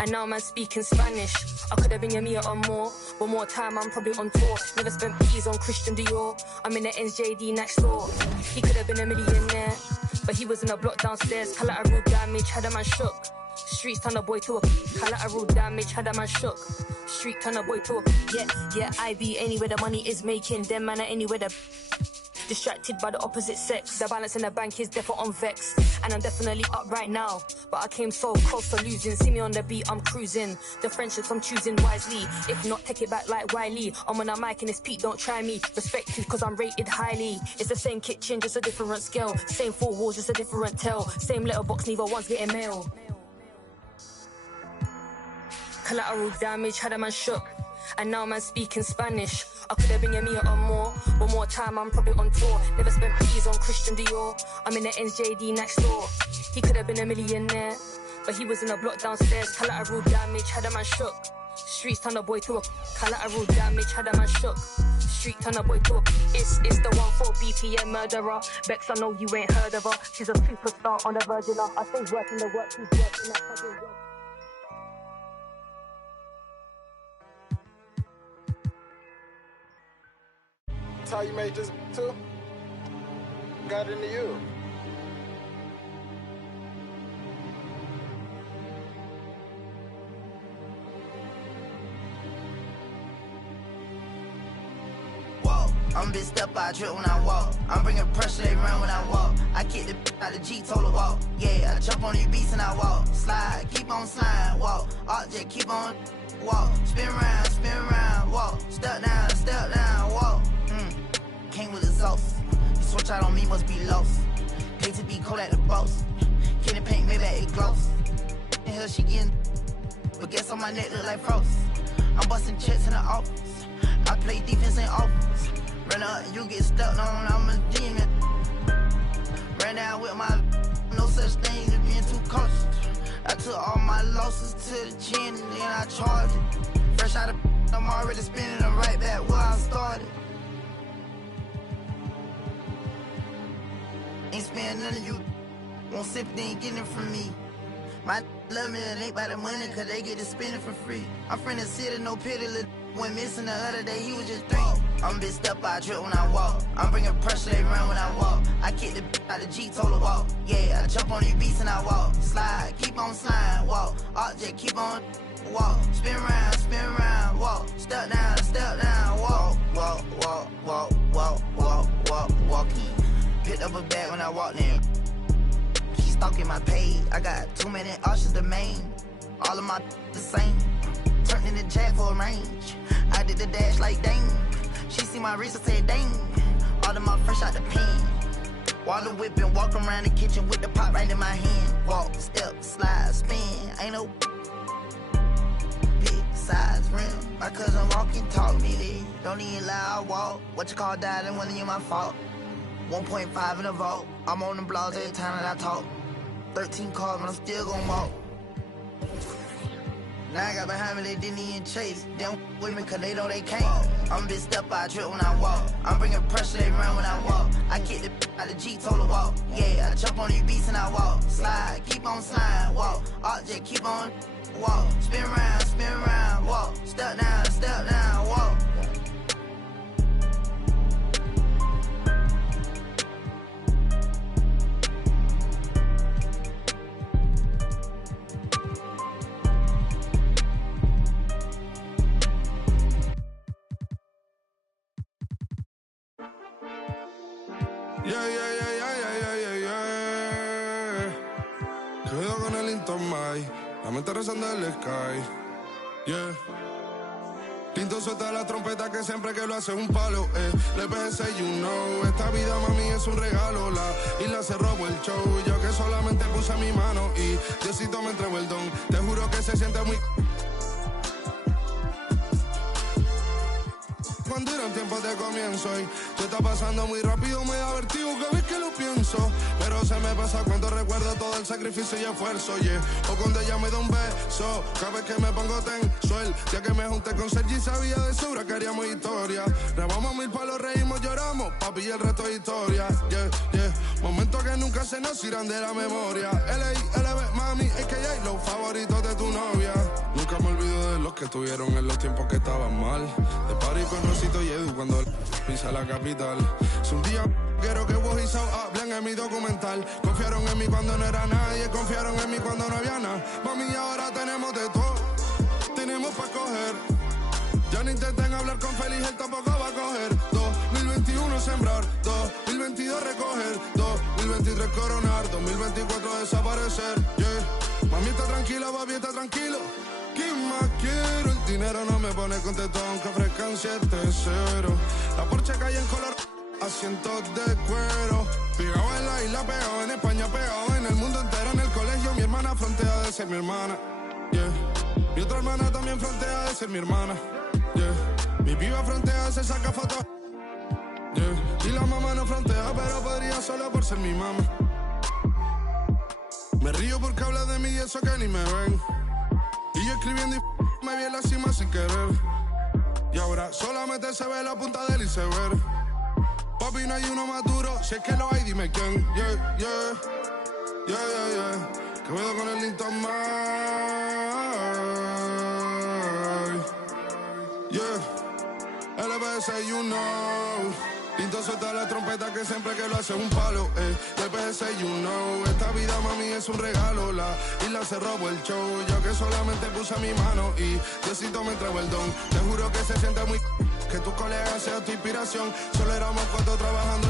and now man speaking Spanish. I could have been a meter or more. One more time, I'm probably on tour. Never spent peas on Christian Dior. I'm in the NJD next door. He could have been a millionaire, but he was in a block downstairs. Collateral damage had a man shook. Streets turn a boy to a collateral damage had a man shook. Street turn a boy to a yeah. I be anywhere the money is making. Them man are anywhere the distracted by the opposite sex. The balance in the bank is definitely on vex, and I'm definitely up right now, but I came so close to losing. See me on the beat, I'm cruising. The friendships I'm choosing wisely. If not, take it back like Wiley. I'm on a mic and it's Pete, don't try me. Respected cause I'm rated highly. It's the same kitchen, just a different scale. Same 4 walls, just a different tell. Same letterbox, neither one's getting mail. Collateral damage had a man shook, and now man speaking Spanish. I could have been a meter or more. One more time, I'm probably on tour. Never spent peas on Christian Dior. I'm in the NJD next door. He could have been a millionaire, but he was in a block downstairs. Collateral damage had a man shook. Streets turn a boy to a collateral damage had a man shook. Street turn a boy to a it's the 1-4 BPM murderer. Bex, I know you ain't heard of her. She's a superstar on the virgin. I stay working the work, she's working up. How you made this too? Got into you. Whoa, I'm a big step, I trip when I walk. I'm bringing pressure, they run when I walk. I kick the out the G, told her walk. Yeah, I jump on these beats and I walk. Slide, keep on sliding, walk. Object, keep on walk. Spin around, walk. Step down, walk. Came with exhaust. You switch out on me, must be lost. Pay to be cold at the boss. Get the paint, maybe it glows. In here she getting, but guess on my neck look like frost. I'm busting checks in the office. I play defense in offense. Run up, you get stuck on, I'm a demon. Ran down with my, no such thing as being too cautious. I took all my losses to the chin and then I charged it. Fresh out of, I'm already spinning them right back where I started. Ain't spending none of you, won't sip, they ain't getting it from me. My love me, it ain't by the money, cause they get to spend it for free. I'm from the city, no pity, went missing the other day, he was just 3. I'm bitch step by a trip when I walk. I'm bringing pressure, they run when I walk. I kick the out the G, told her walk. Yeah, I jump on these beats and I walk. Slide, keep on sliding, walk. Object, keep on walk. Spin round, walk. Step down, walk. Walk, walk, walk, walk, walk, walk, walking. Picked up a bag when I walked in. She stalking my page. I got too many options to main. All of my the same. Turned in the jack for a range. I did the dash like dang. She see my wrist and said dang. All of my fresh out the pen. Water whipping, walk around the kitchen with the pot right in my hand. Walk, step, slide, spin. Ain't no big size rim. My cousin walking, talk me there. Don't even lie, I walk. What you call died and wasn't even my fault. 1.5 in the vault. I'm on the blogs every time that I talk. 13 cars, but I'm still gon' walk. Now I got behind me, they didn't even chase. They don't with me cause they know they can't. I'm bitch step by a trip when I walk. I'm bringing pressure, they run when I walk. I kick the out the G, told her walk. Yeah, I jump on these beats and I walk. Slide, keep on sliding, walk. Object, keep on walk. Spin round, walk. Step down, walk. Cuidado con el Linton Mai, la mente rezando en el sky. Yeah. Linton suelta la trompeta que siempre que lo hace es un palo. Le pensé, you know, esta vida mami es un regalo. La isla se robó el show, yo que solamente puse mi mano y Diosito me entregó el don. Te juro que se siente muy... Cuando eran tiempos de comienzo y se está pasando muy rápido, me da vertigo cada vez que lo pienso. Pero se me pasa cuando recuerdo todo el sacrificio y esfuerzo, yeah. O cuando ella me da un beso, cada vez que me pongo tenso. El día que me junté con Sergi sabía de sobra que haríamos historia. Grabamos 1000 palos, reímos, lloramos, papi, y el resto es historia, yeah, yeah. Momentos que nunca se nos irán de la memoria. L.A., mami, AKA, los favoritos de tu novia. Nunca me olvido de los que estuvieron en los tiempos que estaban mal. De party con Rosito y Edu cuando pisa la capital. Si un día quiero que vos y Sao hablen en mi documental. Confiaron en mí cuando no era nadie, confiaron en mí cuando no había nada. Mami, ahora tenemos de todo, tenemos pa' coger. Ya no intenten hablar con Feliz, él tampoco va a coger. 2021 sembrar, 2022 recoger, 2023 coronar, 2024 desaparecer, yeah. Mami está tranquila, papi está tranquilo. ¿Quién más quiero? El dinero no me pone contento aunque ofrezcan 7-0. La Porsche cae en color, asientos de cuero. Pegado en la isla, pegado en España, pegado en el mundo entero. En el colegio mi hermana frontea de ser mi hermana, yeah. Mi otra hermana también frontea de ser mi hermana, yeah. Mi piba frontea, se saca fotos, yeah. Y la mamá no frontea, pero podría solo por ser mi mamá. Me río porque habla de mí y eso que ni me ven. Y yo escribiendo y me vi en la cima sin querer. Y ahora solamente se ve la punta del iceberg. Papi, no hay uno más duro, si es que lo hay, dime quién. Yeah, yeah, yeah, yeah, yeah. Que veo con el Linton Mai. Yeah, LBS, you know. Linton suelta la trompeta que siempre que lo hace es un palo, LBS, you know. Esta vida, mami, es un regalo. La isla se robó el show, yo que solamente puse mi mano y Diosito me entregó el don. Te juro que se siente muy... Que tus colegas sean tu inspiración. Solo éramos 4 trabajando